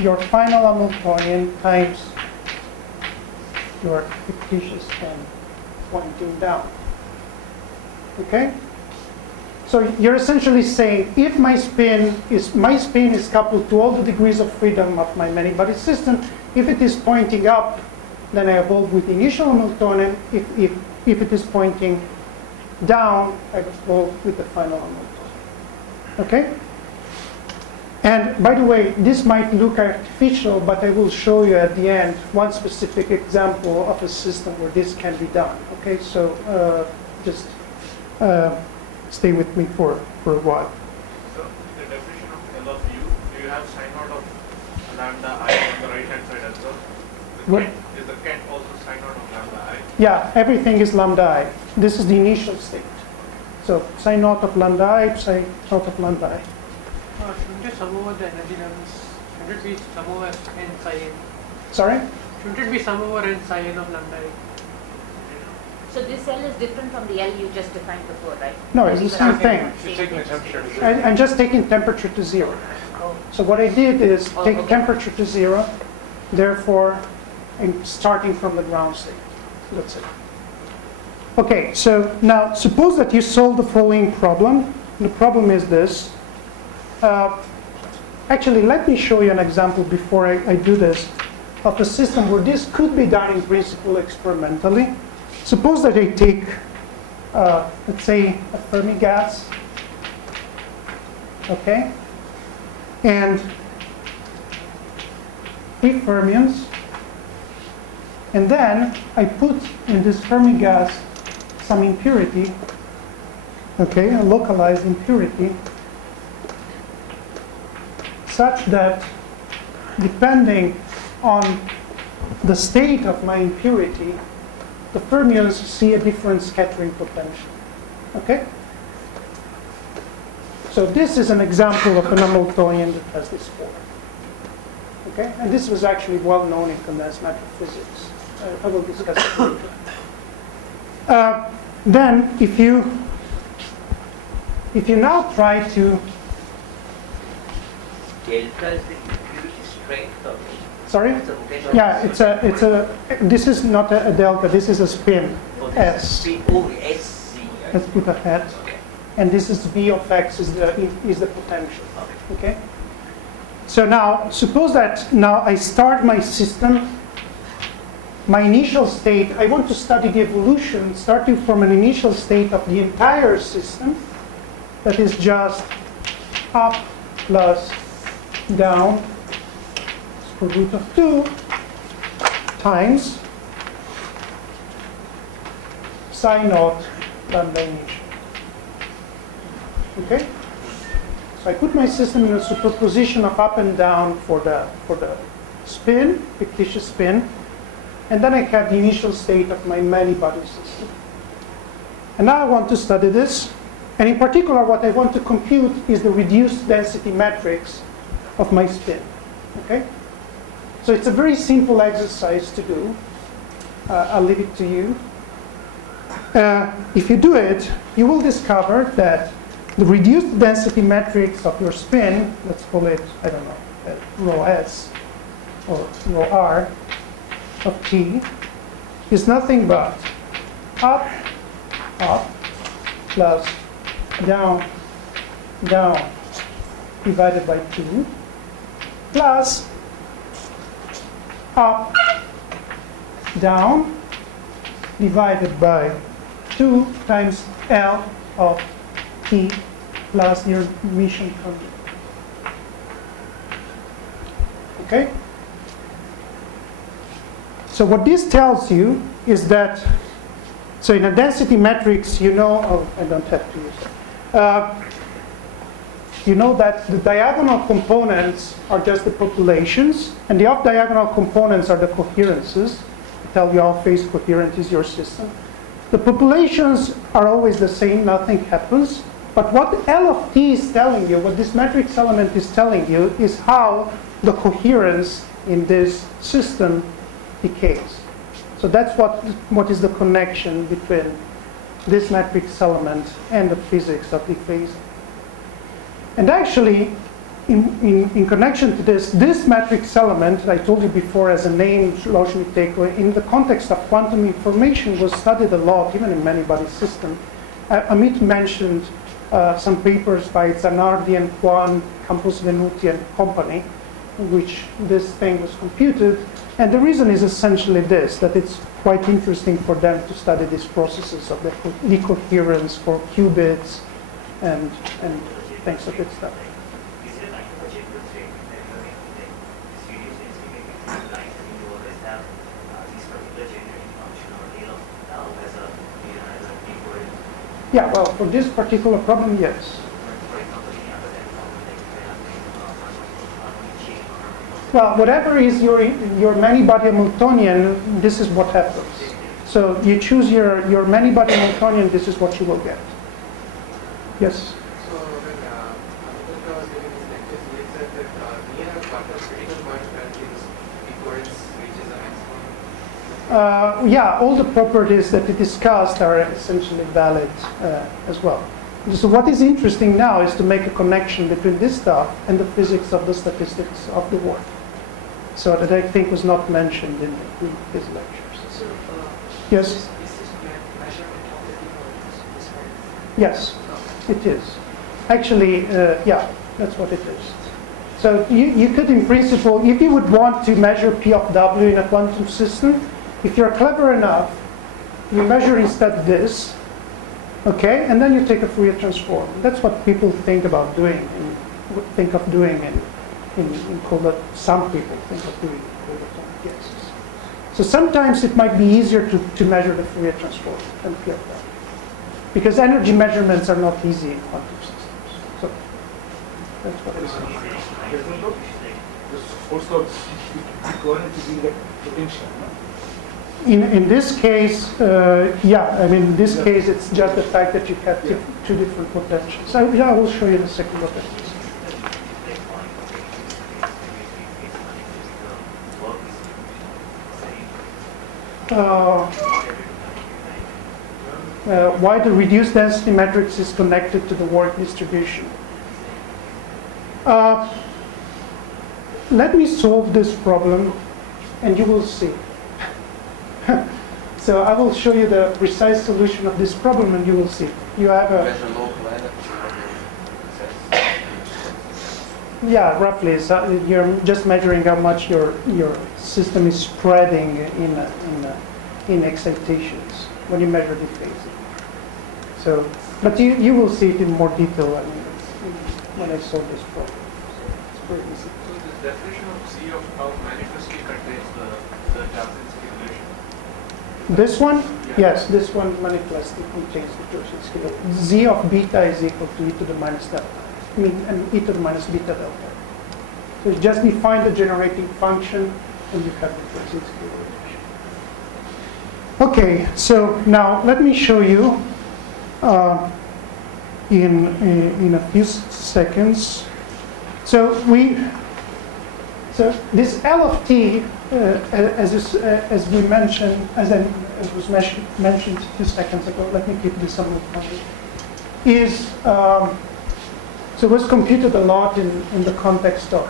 your final Hamiltonian times your fictitious spin pointing down. Okay? So you're essentially saying if my spin is coupled to all the degrees of freedom of my many-body system, if it is pointing up, then I evolve with the initial Hamiltonian. If it is pointing down, I evolve with the final Hamiltonian. Okay? And by the way, this might look artificial, but I will show you at the end one specific example of a system where this can be done. Okay, so just stay with me for a while. So the definition of L of U, do you have sign out of lambda I on the right hand side as well? Is the Kent also sign out of lambda I? Yeah, everything is lambda I. This is the initial state. So psi naught of lambda I, psi naught of lambda I. Shouldn't it sum over the energy levels? Shouldn't it be sum over n psi n? Sorry? Shouldn't it be sum over n psi n of lambda I? So this L is different from the L you just defined before, right? No, it's the same thing. You're taking the temperature. I'm just taking temperature to 0. So what I did is take temperature to 0, therefore I'm starting from the ground state. That's it. Okay, so now suppose that you solve the following problem. The problem is this. Actually, let me show you an example before I do this of a system where this could be done in principle experimentally. Suppose that I take, let's say, a Fermi gas, okay, and 3 fermions, and then I put in this Fermi gas some impurity, okay, a localized impurity, such that depending on the state of my impurity, the fermions see a different scattering potential. Okay? So this is an example of an Hamiltonian that has this form. Okay? And this was actually well known in condensed matter physics. I will discuss it later. Then, if you now try to Delta is the impurity strength of it. Sorry? Yeah, this is not a delta, this is a spin, S. S. Let's put a hat. Okay. And this is V of X is the potential. Okay? So now, suppose that now I start my system, my initial state, I want to study the evolution starting from an initial state of the entire system that is just up plus down square root of 2 times psi naught lambda initial. Okay? So I put my system in a superposition of up and down for the spin, fictitious spin, and then I have the initial state of my many-body system. And now I want to study this, and in particular what I want to compute is the reduced density matrix of my spin. Okay? So it's a very simple exercise to do. I'll leave it to you. If you do it, you will discover that the reduced density matrix of your spin, let's call it, I don't know, rho S or rho R of T, is nothing but up, up, plus down, down, divided by 2, plus up, down, divided by 2 times L of T plus your emission current. Okay? So what this tells you is that, so in a density matrix, you know, oh, I don't have to use it. You know that the diagonal components are just the populations, and the off-diagonal components are the coherences. I tell you how phase coherent is your system. The populations are always the same, nothing happens. But what L of T is telling you, what this matrix element is telling you, is how the coherence in this system decays. So that's what is the connection between this matrix element and the physics of dephasing. And actually, in connection to this matrix element, I told you before as a name, Loschmidt takeaway, in the context of quantum information was studied a lot, even in many-body systems. Amit mentioned some papers by Zanardi and Kwan, Campos Venuti and company, in which this thing was computed. And the reason is essentially this, that it's quite interesting for them to study these processes of the decoherence for qubits and things of that stuff. Yeah, well, for this particular problem, yes. Well, whatever is your many-body Hamiltonian, this is what happens. So you choose your many-body Hamiltonian, this is what you will get. Yes? So when Alessandro was giving his lectures, he said that we have got a critical point where this decoherence reaches a maximum. Yeah, all the properties that we discussed are essentially valid as well. So what is interesting now is to make a connection between this stuff and the physics of the statistics of the work. So that I think was not mentioned in his lectures. So, yes? Is this measurement of the decoherence? Yes, it is. Actually, yeah, that's what it is. So you could, in principle, if you would want to measure P of W in a quantum system, if you're clever enough, you measure instead this, okay, and then you take a Fourier transform. That's what people think about doing, some people think of doing in cold atomic gases. So sometimes it might be easier to measure the Fourier transform than P of W, because energy measurements are not easy in quantum systems. So that's what it is. The source of decoherence is in the potential, no? In this case, yeah, I mean, in this case, it's just the fact that you have two different potentials. So, yeah, I will show you in a second what that is. Why the reduced density matrix is connected to the work distribution. Let me solve this problem, and you will see. So I will show you the precise solution of this problem, and you will see. You have a yeah, roughly. So you're just measuring how much your system is spreading in excitations when you measure dephasing. So, but you will see it in more detail. I mean, when I solve this problem. So it's pretty easy. So this definition of C of tau manifestly contains the Jarzynski relation. This one? Yeah. Yes, this one manifestly contains the Jarzynski relation. Z of beta is equal to e to the minus delta. I mean, and e to the minus beta delta. So you just define the generating function, and you have the Jarzynski relation. Okay, so now let me show you in a few seconds. So this L of t, as we mentioned, as was mentioned a few seconds ago. Let me keep this somewhat funny. Is so it was computed a lot in the context of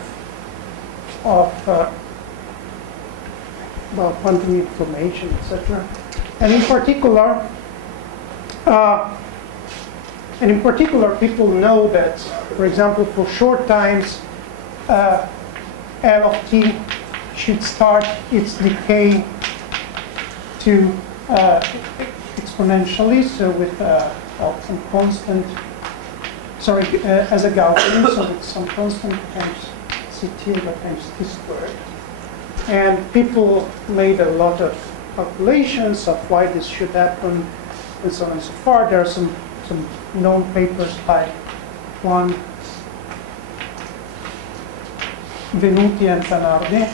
quantum information, etc. And in particular, people know that, for example, for short times, L of t should start its decay to exponentially, so with some constant, as a Gaussian, so with some constant times Ct over times t squared. And people made a lot of calculations of why this should happen, and so on and so forth. There are some known papers by Juan Venuti and Zanardi.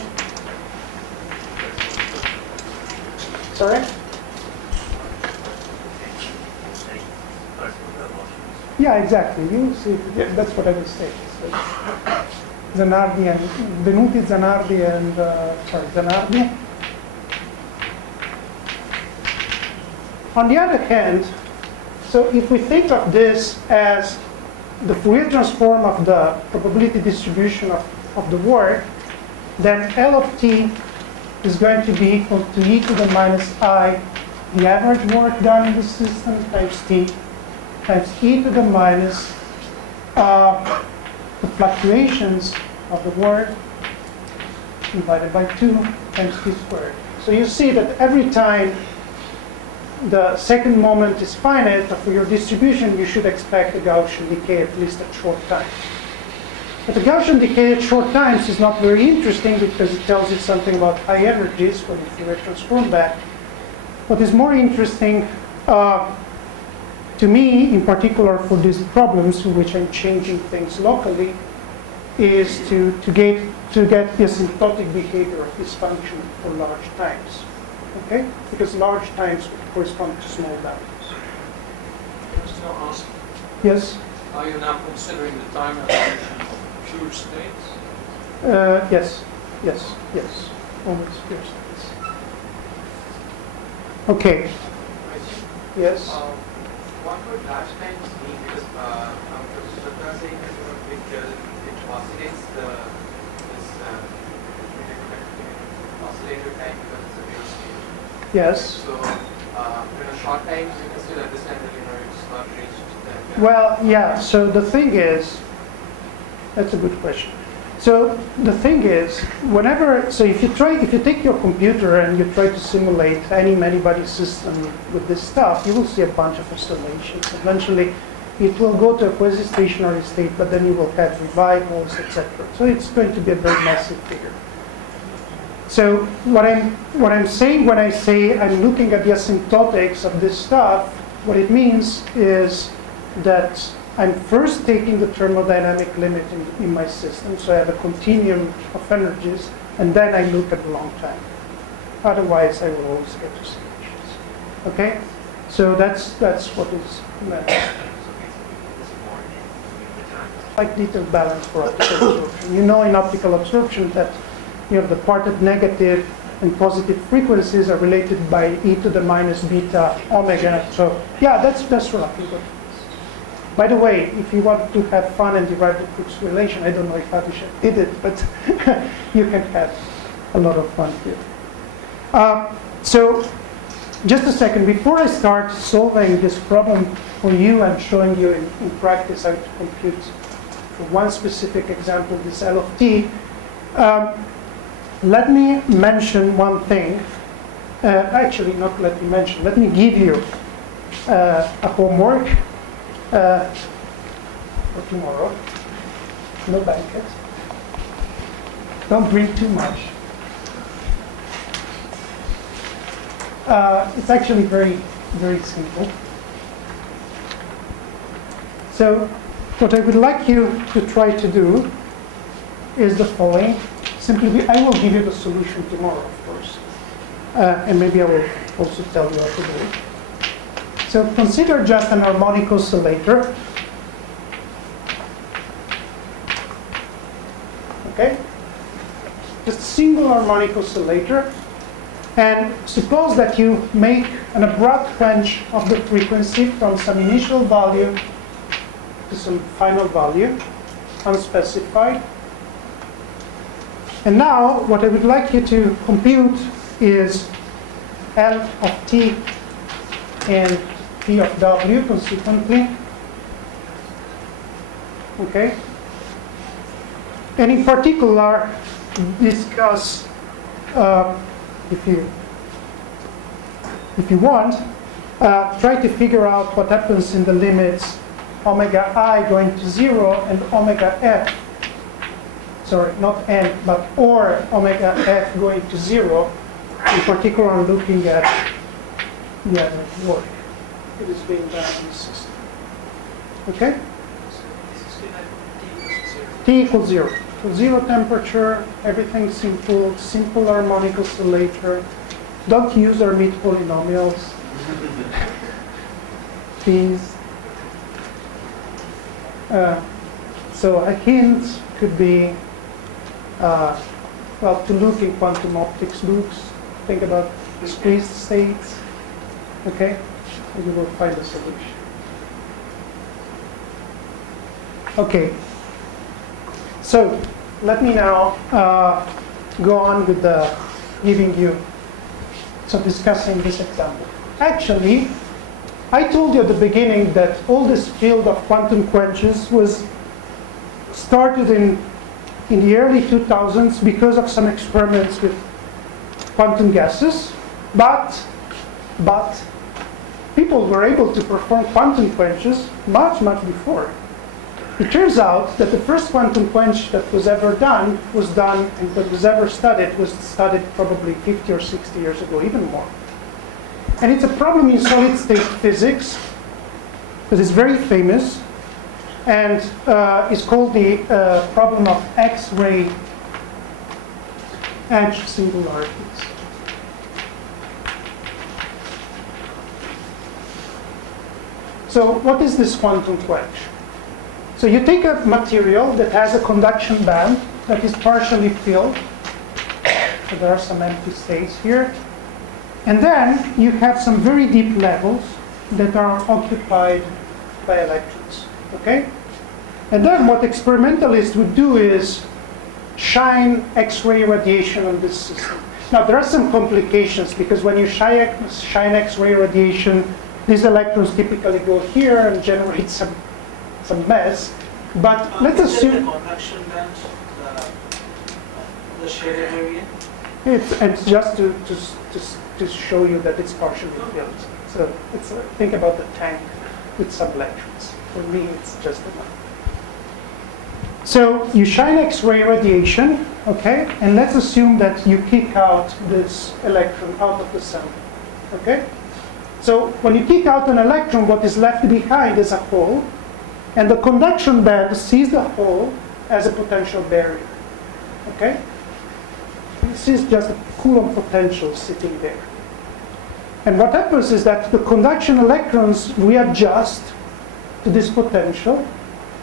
Sorry? Yeah, exactly. You see, yeah, that's what I was saying. So, Zanardi and Venuti, Zanardi and Zanardi. On the other hand, so if we think of this as the Fourier transform of the probability distribution of the work, then L of t is going to be equal to e to the minus I, the average work done in the system, times t, times e to the minus the fluctuations of the work divided by 2 times t squared. So you see that every time the second moment is finite for your distribution, you should expect a Gaussian decay at least at short times. But the Gaussian decay at short times is not very interesting because it tells you something about high energies when you Fourier transform back. What is more interesting to me, in particular for these problems in which I'm changing things locally, is to get the asymptotic behavior of this function for large times. Okay? Because large times correspond to small values. Can I still ask? Yes? Are you now considering the time evolution of pure states? Yes. Yes. Yes. Always pure states. Okay. Yes? What would large times mean? Because Shraddha is saying that it oscillates this oscillator time because it's a pure state. Yes. So short times you can still understand that it's not reached that. Well, yeah. So the thing is, that's a good question. So the thing is, if you take your computer and you try to simulate any many-body system with this stuff, you will see a bunch of oscillations. Eventually, it will go to a quasi-stationary state, but then you will have revivals, etc. So it's going to be a very massive figure. So what I'm saying when I say I'm looking at the asymptotics of this stuff, what it means is that I'm first taking the thermodynamic limit in my system, so I have a continuum of energies, and then I look at the long time. Otherwise, I will always get oscillations. Okay? So that's what is meant. Like detailed balance for optical absorption. You know in optical absorption that the parted negative and positive frequencies are related by e to the minus beta omega. So yeah, that's roughly what it is. By the way, if you want to have fun and derive the Crookes relation, I don't know if Abhishek did it, but you can have a lot of fun here. So just a second, before I start solving this problem for you and showing you in practice how to compute for one specific example, this L of t, let me mention one thing. Actually, not let me mention, let me give you a homework for tomorrow. No banquet. Don't bring too much. It's actually very, very simple. So what I would like you to try to do is the following. Simply, I will give you the solution tomorrow, of course. And maybe I will also tell you how to do it. So consider just an harmonic oscillator. Okay? Just a single harmonic oscillator. And suppose that you make an abrupt quench of the frequency from some initial value to some final value, unspecified. And now, what I would like you to compute is L of t and P of W consequently. Okay? And in particular, discuss, if you want, try to figure out what happens in the limits omega I going to 0 and omega f. Sorry, not n, but or omega f going to 0. In particular, I'm looking at the average work that is being done in the system. Okay? T equals 0. So 0 temperature, everything simple, simple harmonic oscillator. Don't use Hermite polynomials. Please. So a hint could be, well, to look in quantum optics loops, think about squeezed states, okay? And you will find a solution. Okay. So let me now go on with discussing this example. Actually, I told you at the beginning that all this field of quantum quenches was started in the early 2000s because of some experiments with quantum gases, but people were able to perform quantum quenches much before. It turns out that the first quantum quench that was ever done and that was ever studied was studied probably 50 or 60 years ago, even more. And it's a problem in solid-state physics that is very famous, and is called the problem of X-ray edge singularities. So what is this quantum quench? So you take a material that has a conduction band that is partially filled. So there are some empty states here. And then you have some very deep levels that are occupied by electrons. Okay? And then what experimentalists would do is shine X-ray radiation on this system. Now there are some complications because when you shine X-ray radiation, these electrons typically go here and generate some mess. But let's assume the conduction band, the shaded area. It's just to show you that it's partially filled. So think about the tank with some electrons. For me, it's just enough. So you shine X-ray radiation, okay, and let's assume that you kick out this electron out of the sample, okay? So when you kick out an electron, what is left behind is a hole, and the conduction band sees the hole as a potential barrier, okay? This is just a Coulomb potential sitting there. And what happens is that the conduction electrons readjust to this potential,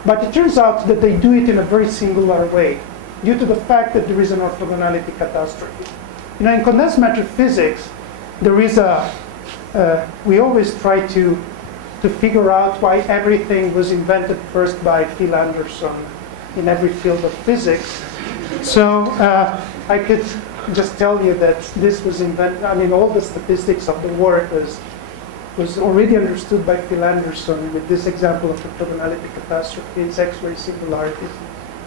but it turns out that they do it in a very singular way due to the fact that there is an orthogonality catastrophe. You know, in condensed matter physics, there is we always try to figure out why everything was invented first by Phil Anderson in every field of physics. So I could just tell you that this was invented, I mean, all the statistics of the work was already understood by Phil Anderson with this example of orthogonality catastrophe, its X-ray singularities,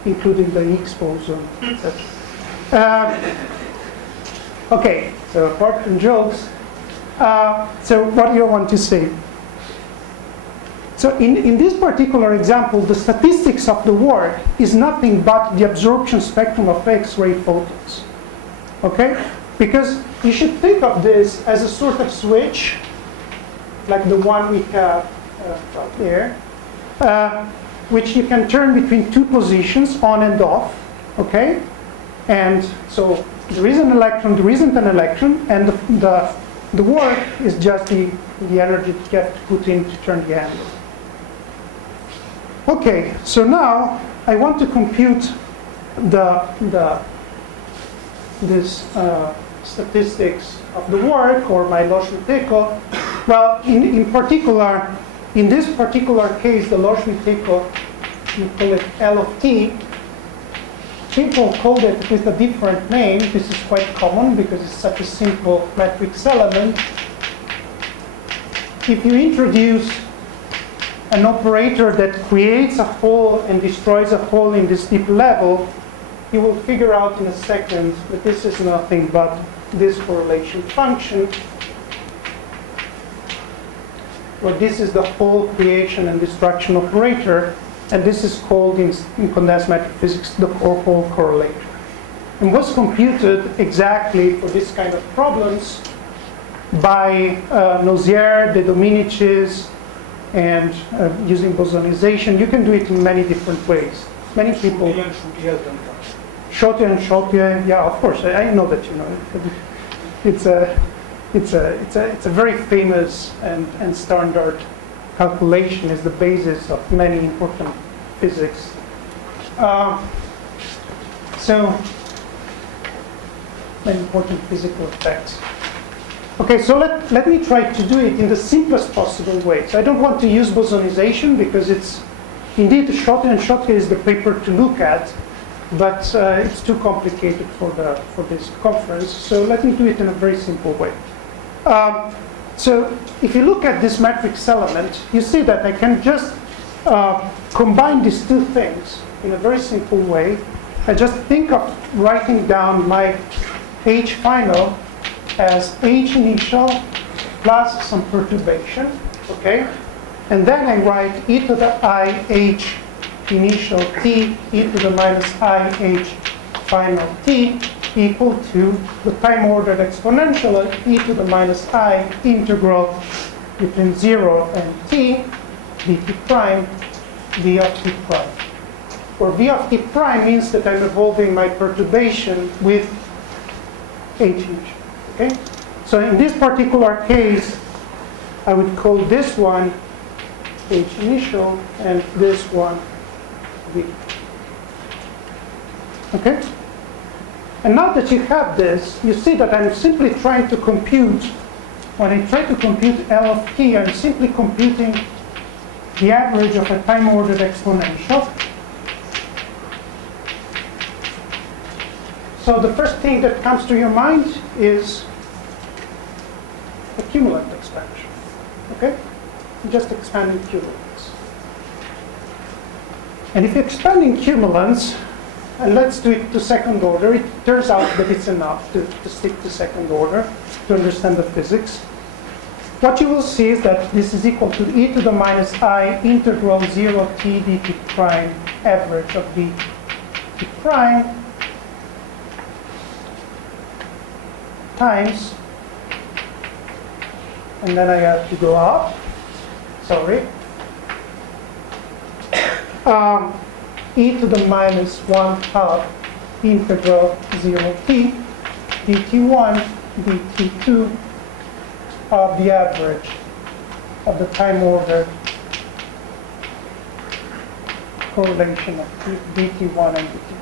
including the Higgs boson, etc. Okay, so apart from jokes, so what do you want to say? So in this particular example, the statistics of the work is nothing but the absorption spectrum of X-ray photons. Okay? Because you should think of this as a sort of switch, like the one we have out there, which you can turn between two positions, on and off. Okay? And so there is an electron, there isn't an electron, and the work is just the energy that you have to put in to turn the handle. Okay, so now I want to compute this statistics of the work, or my Loschmidt echo. Well, in particular, in this particular case, the Loschmidt echo, you call it L of t. People called it with a different name. This is quite common because it's such a simple matrix element. If you introduce an operator that creates a hole and destroys a hole in this deep level, you will figure out in a second that this is nothing but this correlation function, where this is the hole creation and destruction operator, and this is called in condensed matter physics the hole correlator. And was computed exactly for this kind of problems by Nozière, de Dominicis, and using bosonization. You can do it in many different ways. Many people. Schotte and Schotte, yeah, of course. I know that you know it. It's a very famous and standard calculation. Is the basis of many important physics. So many important physical effects. Okay, so let me try to do it in the simplest possible way. So I don't want to use bosonization because it's Indeed, Schottky is the paper to look at, but it's too complicated for this conference. So let me do it in a very simple way. So if you look at this matrix element, you see that I can just combine these two things in a very simple way. I just think of writing down my H final as H initial plus some perturbation, okay? And then I write e to the I H initial t e to the minus I H final t equal to the time-ordered exponential e to the minus I integral between 0 and t dt prime v of t prime. Where v of t prime means that I'm evolving my perturbation with H initial, okay? So in this particular case, I would call this one H initial and this one V. Okay? And now that you have this, you see that I'm simply trying to compute, when I try to compute L of t, I'm simply computing the average of a time-ordered exponential. So the first thing that comes to your mind is a cumulant expansion. Okay? Just expanding cumulants. And if you're expanding cumulants, and let's do it to second order, it turns out that it's enough to stick to second order to understand the physics. What you will see is that this is equal to e to the minus I integral 0 t dt prime average of dt prime times, and then I have to go up, sorry, e to the minus 1/2 integral 0 t dt1 dt2 of the average of the time-ordered correlation of dt1 and dt2.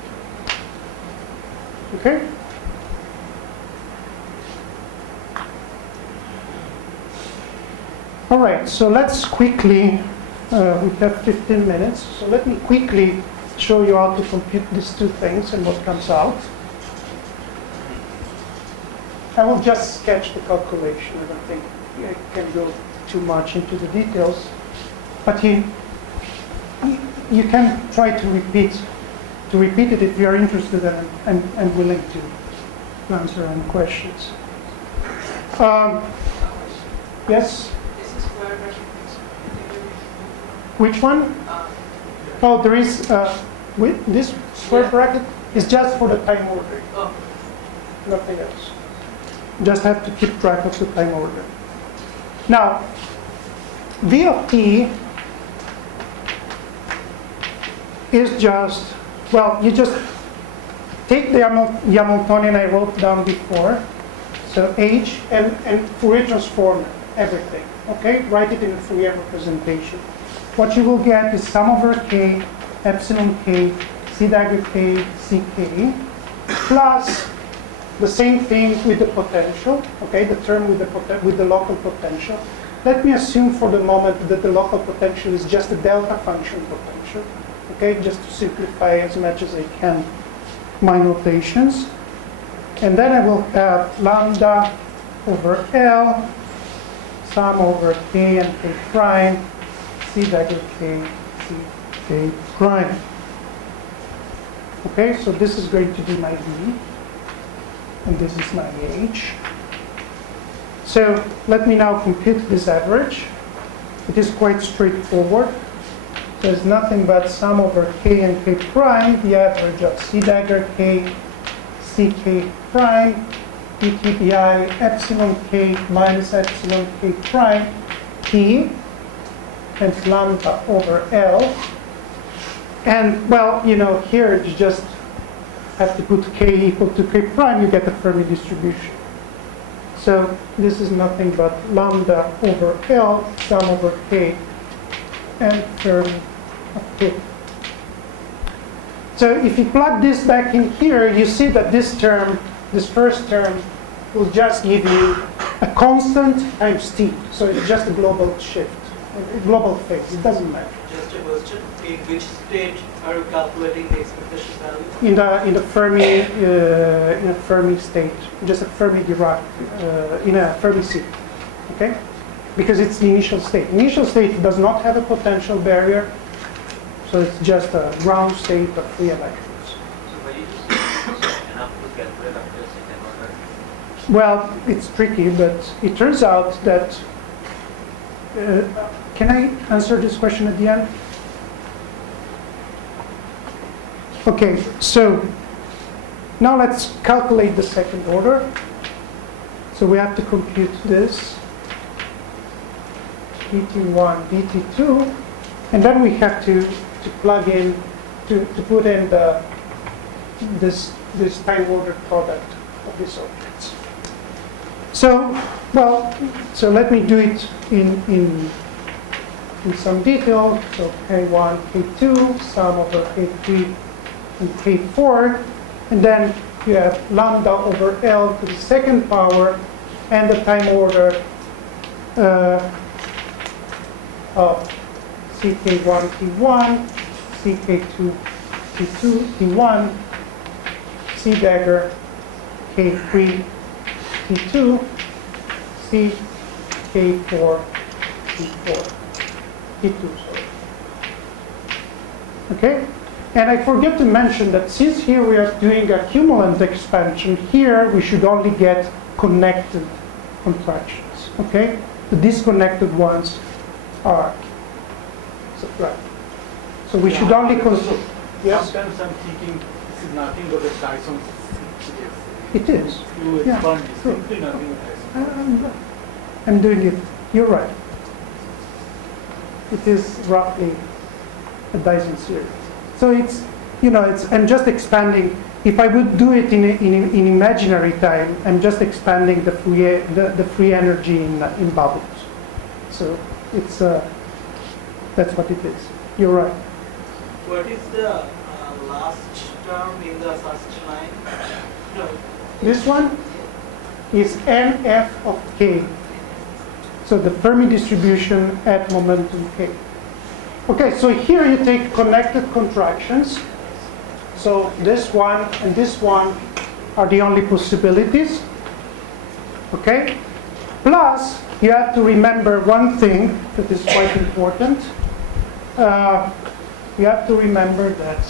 Okay? All right, so let's quickly, we have 15 minutes, so let me quickly show you how to compute these two things and what comes out. I will just sketch the calculation. I don't think I can go too much into the details, but you can try to repeat it if you are interested and willing to answer any questions. Yes? Which one? Oh, there is, this square bracket is just for the time ordering. Nothing else. Just have to keep track of the time order. Now, V of t is just, well, you just take the Hamiltonian I wrote down before, so H, and Fourier transform everything, okay? Write it in a Fourier representation. What you will get is sum over k, epsilon k, c dagger k, ck, plus the same thing with the potential, okay? The term with the local potential. Let me assume for the moment that the local potential is just a delta function potential, okay? Just to simplify as much as I can my notations. And then I will have lambda over L, sum over k and k prime, c dagger k, c k prime. Okay, so this is going to be my V, and this is my H. So let me now compute this average. It is quite straightforward. There's nothing but sum over k and k prime, the average of c dagger k, ck prime, dtbi epsilon k minus epsilon k prime, t, and lambda over L. And, well, you know, here you just have to put k equal to k prime, you get a Fermi distribution. So this is nothing but lambda over L, sum over k, and Fermi of k. So if you plug this back in here, you see that this term, this first term, will just give you a constant times t. So it's just a global shift, a global phase. It doesn't matter. Just about question. In which state are you calculating the expectation value? In the Fermi state, just a Fermi Dirac, in a Fermi seed, okay? Because it's the initial state. Initial state does not have a potential barrier, so it's just a ground state of free electrons. So why you just enough to calculate up to a second order? Well, it's tricky, but it turns out that. Can I answer this question at the end? Okay, so now let's calculate the second order. So we have to compute this, dt1, dt2, and then we have to plug in, to put in this time order product of these objects. So, well, so let me do it in some detail. So K1, K2, sum over K3 and K4, and then you have lambda over L to the second power, and the time order of CK1, T1, CK2, T2, T1, C dagger, K3, T2, C, K4, T4, T2, sorry. Okay? And I forget to mention that since here we are doing a cumulant expansion, here we should only get connected contractions. Okay? The disconnected ones are subtracted. So we should only consider. Yes? Sometimes I'm thinking this is nothing but a Dyson. It is. You Yeah, expand this sure. simply nothing but Dyson. I'm doing it. You're right. It is roughly a Dyson series. So it's, you know, I'm just expanding. If I would do it in imaginary time, I'm just expanding the free energy in bubbles. So it's that's what it is. You're right. What is the last term in the first line? No. This one is NF of K. So the Fermi distribution at momentum K. Okay, so here you take connected contractions. So this one and this one are the only possibilities. Okay? Plus, you have to remember one thing that is quite important. You have to remember that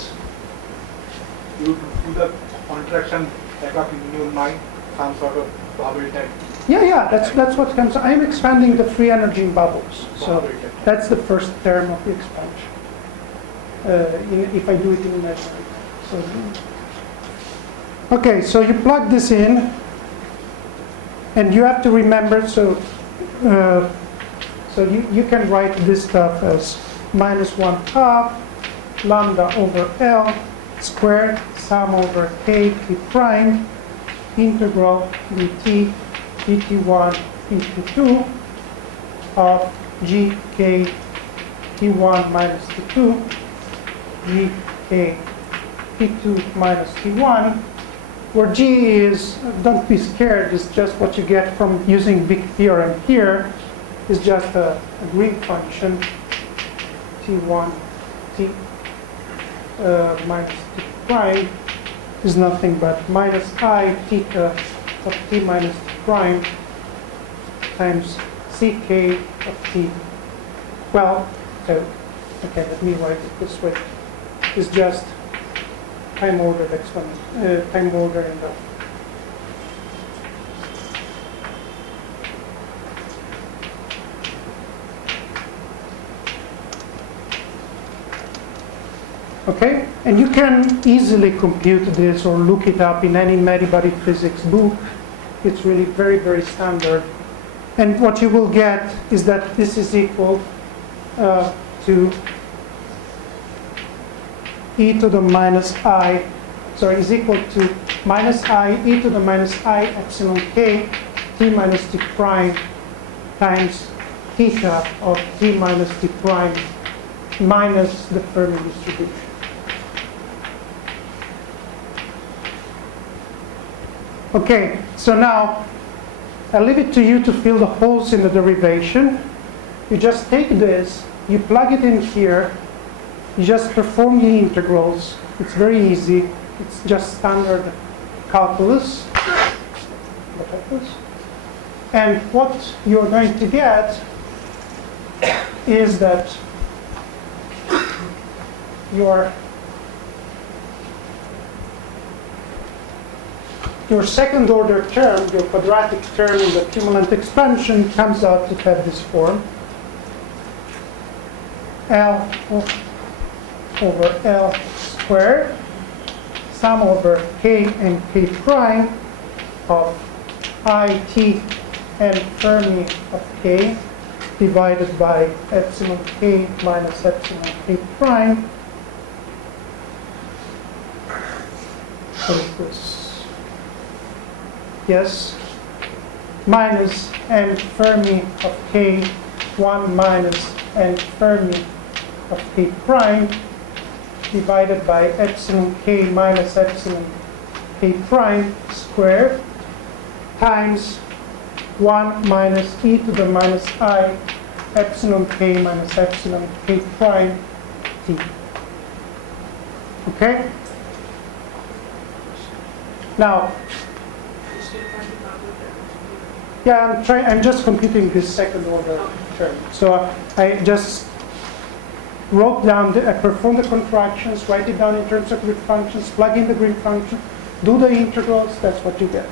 You do the contraction back up in your mind, some sort of bubble type. yeah, that's what comes. I'm expanding the free energy in bubbles. So that's the first term of the expansion. If I do it in imaginary. So, okay, so you plug this in, and you have to remember. So you can write this stuff as -1/2 lambda over L squared sum over K T prime integral dt dt1 into 2 of gk t1 minus t2 gk t2 minus t1, where g is, don't be scared, is just what you get from using big theorem here, is just a green function t1 t minus t prime is nothing but minus I theta of t minus t prime times ck of t. Well, so, okay, let me write it this way. It's just time ordered exponent, time order in the. Okay, and you can easily compute this or look it up in any Medibody physics book. It's really very, very standard. And what you will get is that this is equal to e to the minus I, sorry, is equal to minus I e to the minus I epsilon k t minus t prime times theta of t minus t prime minus the Fermi distribution. Okay, so now I'll leave it to you to fill the holes in the derivation. You just take this, you plug it in here, You just perform the integrals. It's very easy. It's just standard calculus. And what you're going to get is that your second order term, your quadratic term in the cumulant expansion comes out to have this form. L over L squared, sum over K and K prime of IT and Fermi of K divided by epsilon K minus epsilon K prime. What is this? Yes. Minus n Fermi of K, 1 minus n Fermi of K prime divided by epsilon K minus epsilon K prime squared times 1 minus e to the minus I epsilon K minus epsilon K prime t. Okay? Now, yeah, I'm just computing this second order term. So I just wrote down, I performed the contractions, write it down in terms of grid functions, plug in the grid function, do the integrals, that's what you get.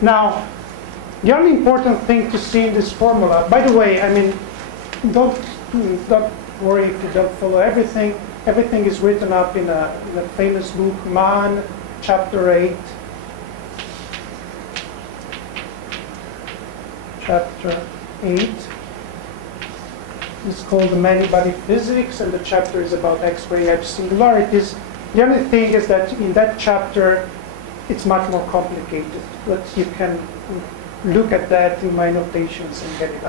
Now, the only important thing to see in this formula, by the way, I mean, don't worry if you don't follow everything. Everything is written up in a famous book, Man, chapter 8. Chapter 8. It's called the Many-Body Physics, and the chapter is about X-ray edge singularities. The only thing is that in that chapter, it's much more complicated, but you can look at that in my notations and get it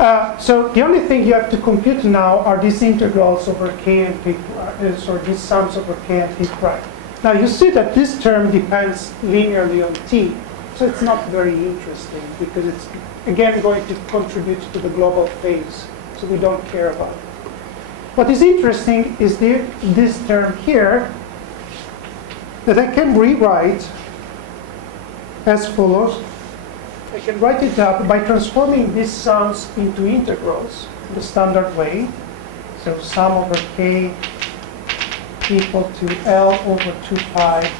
out. So the only thing you have to compute now are these integrals over k and k, sorry, these sums over k and k prime. Now you see that this term depends linearly on t, so it's not very interesting because it's again going to contribute to the global phase, so we don't care about it. What is interesting is this term here that I can rewrite as follows. I can write it up by transforming these sums into integrals the standard way. So sum over k equal to L over 2 pi.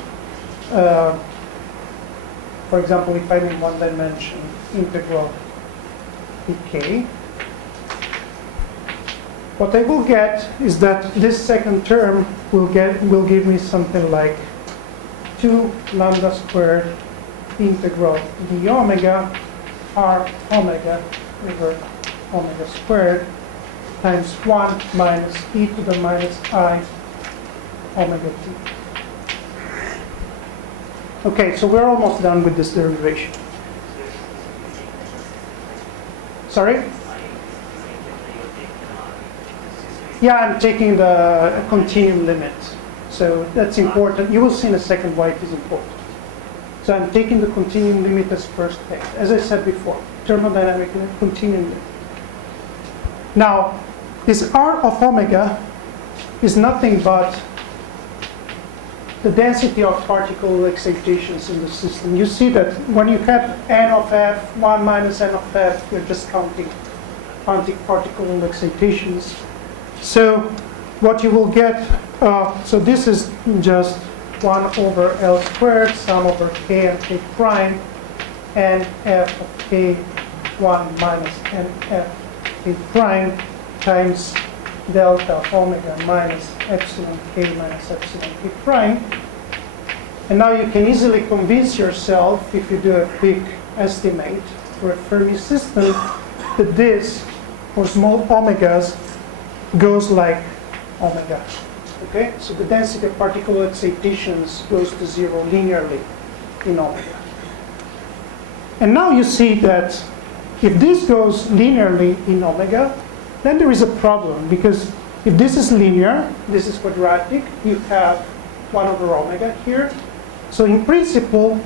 For example, if I'm in one dimension, integral dk. What I will get is that this second term will give me something like 2 lambda squared integral d omega r omega over omega squared times 1 minus e to the minus I omega t. Okay, so we're almost done with this derivation. Sorry? Yeah, I'm taking the continuum limit. So that's important. You will see in a second why it is important. So I'm taking the continuum limit as first thing. As I said before, thermodynamic continuum limit. Now, this R of omega is nothing but the density of particle excitations in the system. You see that when you have n of f, 1 minus n of f, you're just counting particle excitations. So what you will get, so this is just 1 over L squared, sum over k and k prime, and f of k, 1 minus n f k prime, times delta of omega minus epsilon k minus epsilon k prime. And now you can easily convince yourself, if you do a quick estimate for a Fermi system, that this, for small omegas, goes like omega. Okay? So the density of particle excitations goes to 0 linearly in omega. And now you see that if this goes linearly in omega, then there is a problem, because if this is linear, this is quadratic, you have 1 over omega here. So in principle,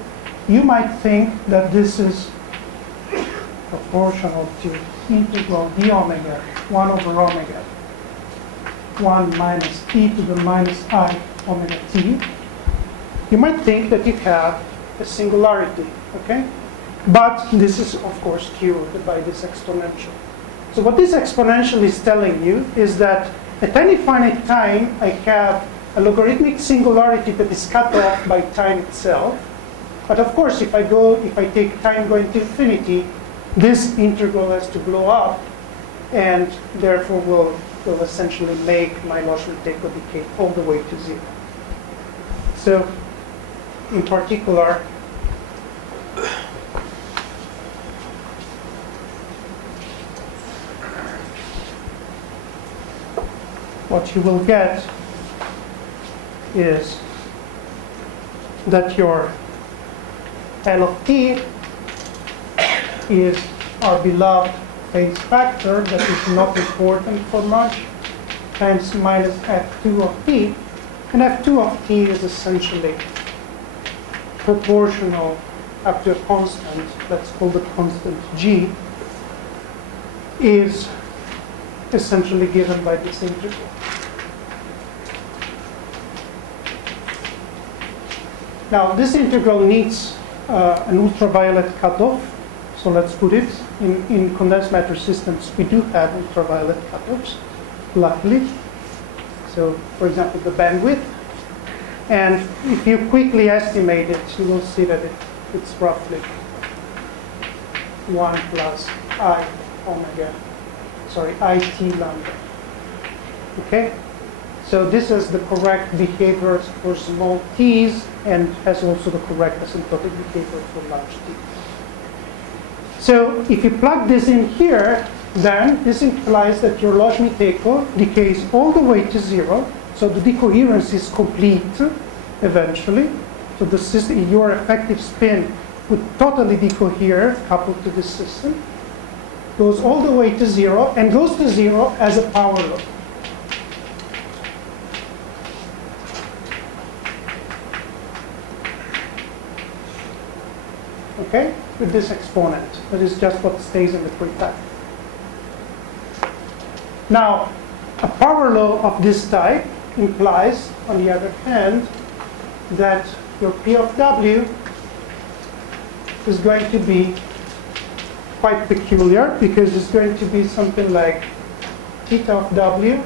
you might think that this is proportional to integral d omega 1 over omega 1 minus e to the minus I omega t, you might think that you have a singularity, okay? But this is, of course, cured by this exponential. So what this exponential is telling you is that at any finite time, I have a logarithmic singularity that is cut off by time itself. But of course, if I take time going to infinity, this integral has to blow up, and therefore will essentially make my Loschmidt decay all the way to 0. So, in particular, what you will get is that your L of t is our beloved phase factor that is not important for much, times minus f2 of t. And f2 of t is essentially proportional up to a constant, let's call the constant g, is essentially given by this integral. Now, this integral needs an ultraviolet cutoff. So let's put it in condensed matter systems. We do have ultraviolet cutoffs, luckily. So, for example, the bandwidth. And if you quickly estimate it, you will see that it's roughly 1 plus I omega, sorry, IT lambda. Okay? So this is the correct behavior for small t's and has also the correct asymptotic behavior for large t. So if you plug this in here, then this implies that your Loschmidt decays all the way to 0. So the decoherence is complete eventually. So the system, your effective spin would totally decohere coupled to this system. Goes all the way to 0 and goes to 0 as a power law. Okay, with this exponent. That is just what stays in the pre-factor. Now, a power law of this type implies, on the other hand, that your P of W is going to be quite peculiar, because it's going to be something like theta of W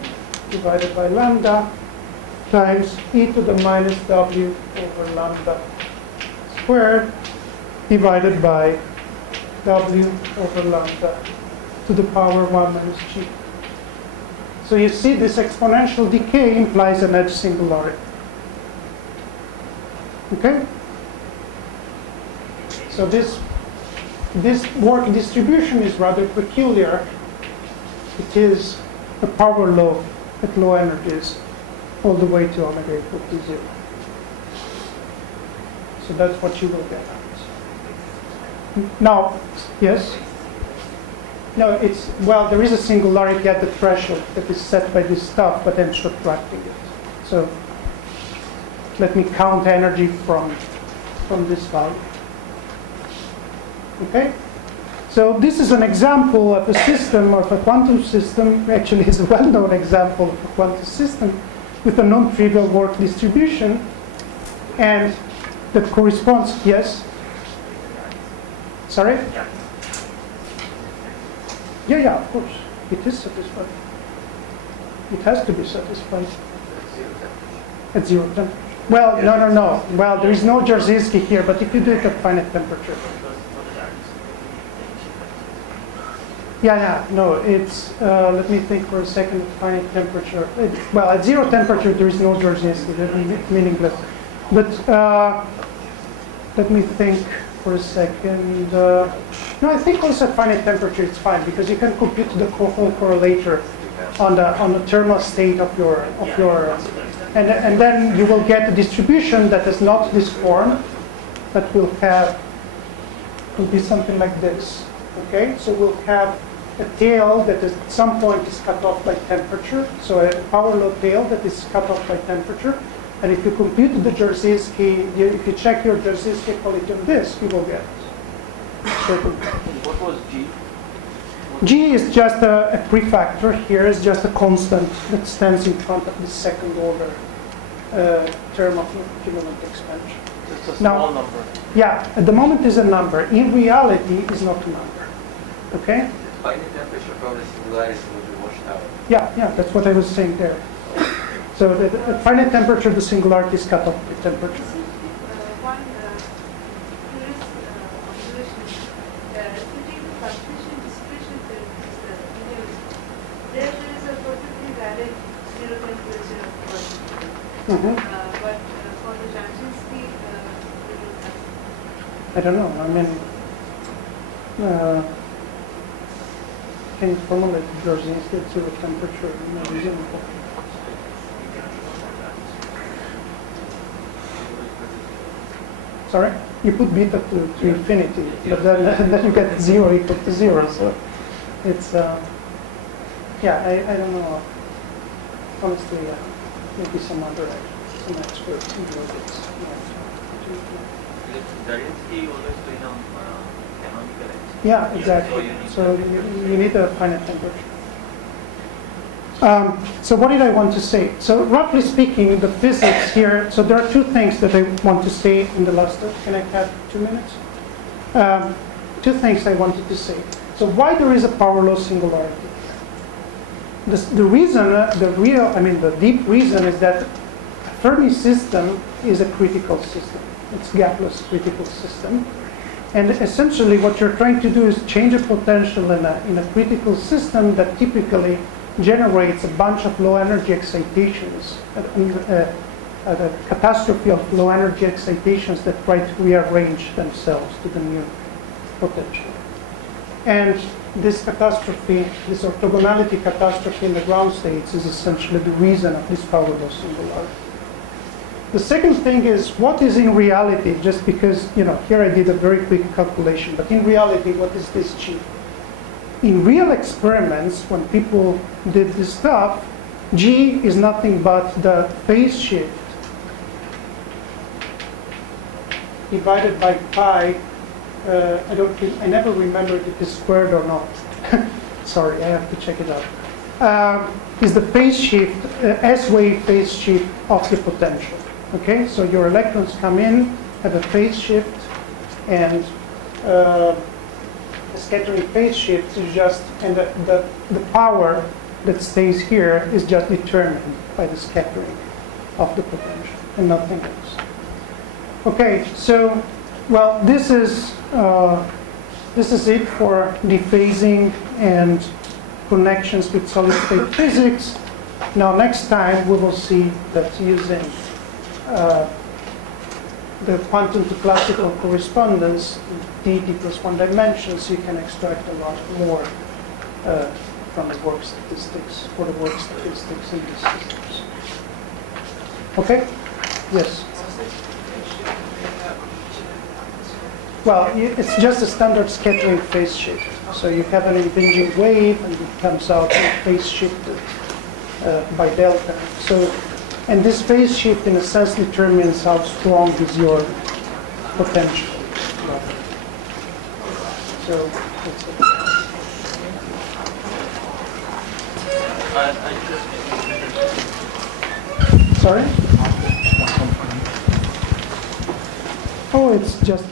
divided by lambda times e to the minus W over lambda squared divided by W over lambda to the power 1 minus g. So you see, this exponential decay implies an edge singularity. Okay? So this work distribution is rather peculiar. It is a power law at low energies all the way to omega equal to 0. So that's what you will get out. Now, yes? No, it's, well, there is a singularity at the threshold that is set by this stuff, but I'm subtracting it. So let me count energy from this value. Okay? So this is an example of a system, of a quantum system. Actually, it's a well-known example of a quantum system with a non-trivial work distribution, and that corresponds, yes? Sorry? Yeah, of course. It is satisfied. It has to be satisfied. At 0 temperature. Well, no. Well, there is no Jarzynski here, but if you do it at finite temperature. Yeah, no, it's, let me think for a second, at finite temperature. Well, at 0 temperature, there is no Jarzynski. That's meaningless. But let me think for a second. No, I think also at finite temperature it's fine, because you can compute the whole correlator on the thermal state of your and then you will get a distribution that is not this form, that will be something like this. Okay, so we'll have a tail that is, at some point is cut off by temperature, so a power law tail that is cut off by temperature. And if you compute the Jarzynski, if you check your Jarzynski equality on this, you will get it. certain. What was G? G is just a prefactor. Here is just a constant that stands in front of the second order term of cumulant expansion. It's a small number. Yeah, at the moment is a number. In reality, is not a number. Okay? Finite temperature from the singularities will be washed out. Yeah, that's what I was saying there. So at finite temperature, the singularity is cut off by temperature. One curious observation is refuting the fluctuation dissipation theorems, there is a perfectly valid zero temperature of particle. But for the Jarzynski, we don't have. I don't know. I mean, can you formulate Jarzynski at zero temperature in a reasonable? Sorry? You put beta to infinity, but then you get 0 equal to 0. So it's, yeah, I don't know. Honestly, maybe some other some experts who know this. Jarzynski always plays on canonical axis. Yeah, exactly. So you need a finite temperature. So what did I want to say? So roughly speaking, the physics here, so there are two things that I want to say in the last, can I have 2 minutes? Two things I wanted to say. So why there is a power law singularity? The reason, the deep reason is that a Fermi system is a critical system. It's gapless critical system. And essentially what you're trying to do is change a potential in a critical system that typically generates a bunch of low energy excitations, a catastrophe of low energy excitations that try to rearrange themselves to the new potential. And this catastrophe, this orthogonality catastrophe in the ground states is essentially the reason of this power law singularity. The second thing is, what is in reality, just because, here I did a very quick calculation, but in reality, what is this G? In real experiments, when people did this stuff, G is nothing but the phase shift divided by pi. I never remember if it is squared or not. Sorry, I have to check it out. Is the phase shift, S-wave phase shift of the potential. Okay, so your electrons come in, have a phase shift, and the scattering phase shift is just, and the power that stays here is just determined by the scattering of the potential and nothing else. Okay, so, well, this is it for dephasing and connections with solid-state physics. Now, next time we will see that using the quantum to classical correspondence, d plus 1 dimensions, you can extract a lot more from the work statistics, for the work statistics in these systems. Okay? Yes? Well, it's just a standard scattering phase shift. So you have an impinging wave, and it comes out phase shifted by delta. So, and this phase shift, in a sense, determines how strong is your potential. So, that's it. Sorry? Oh, it's just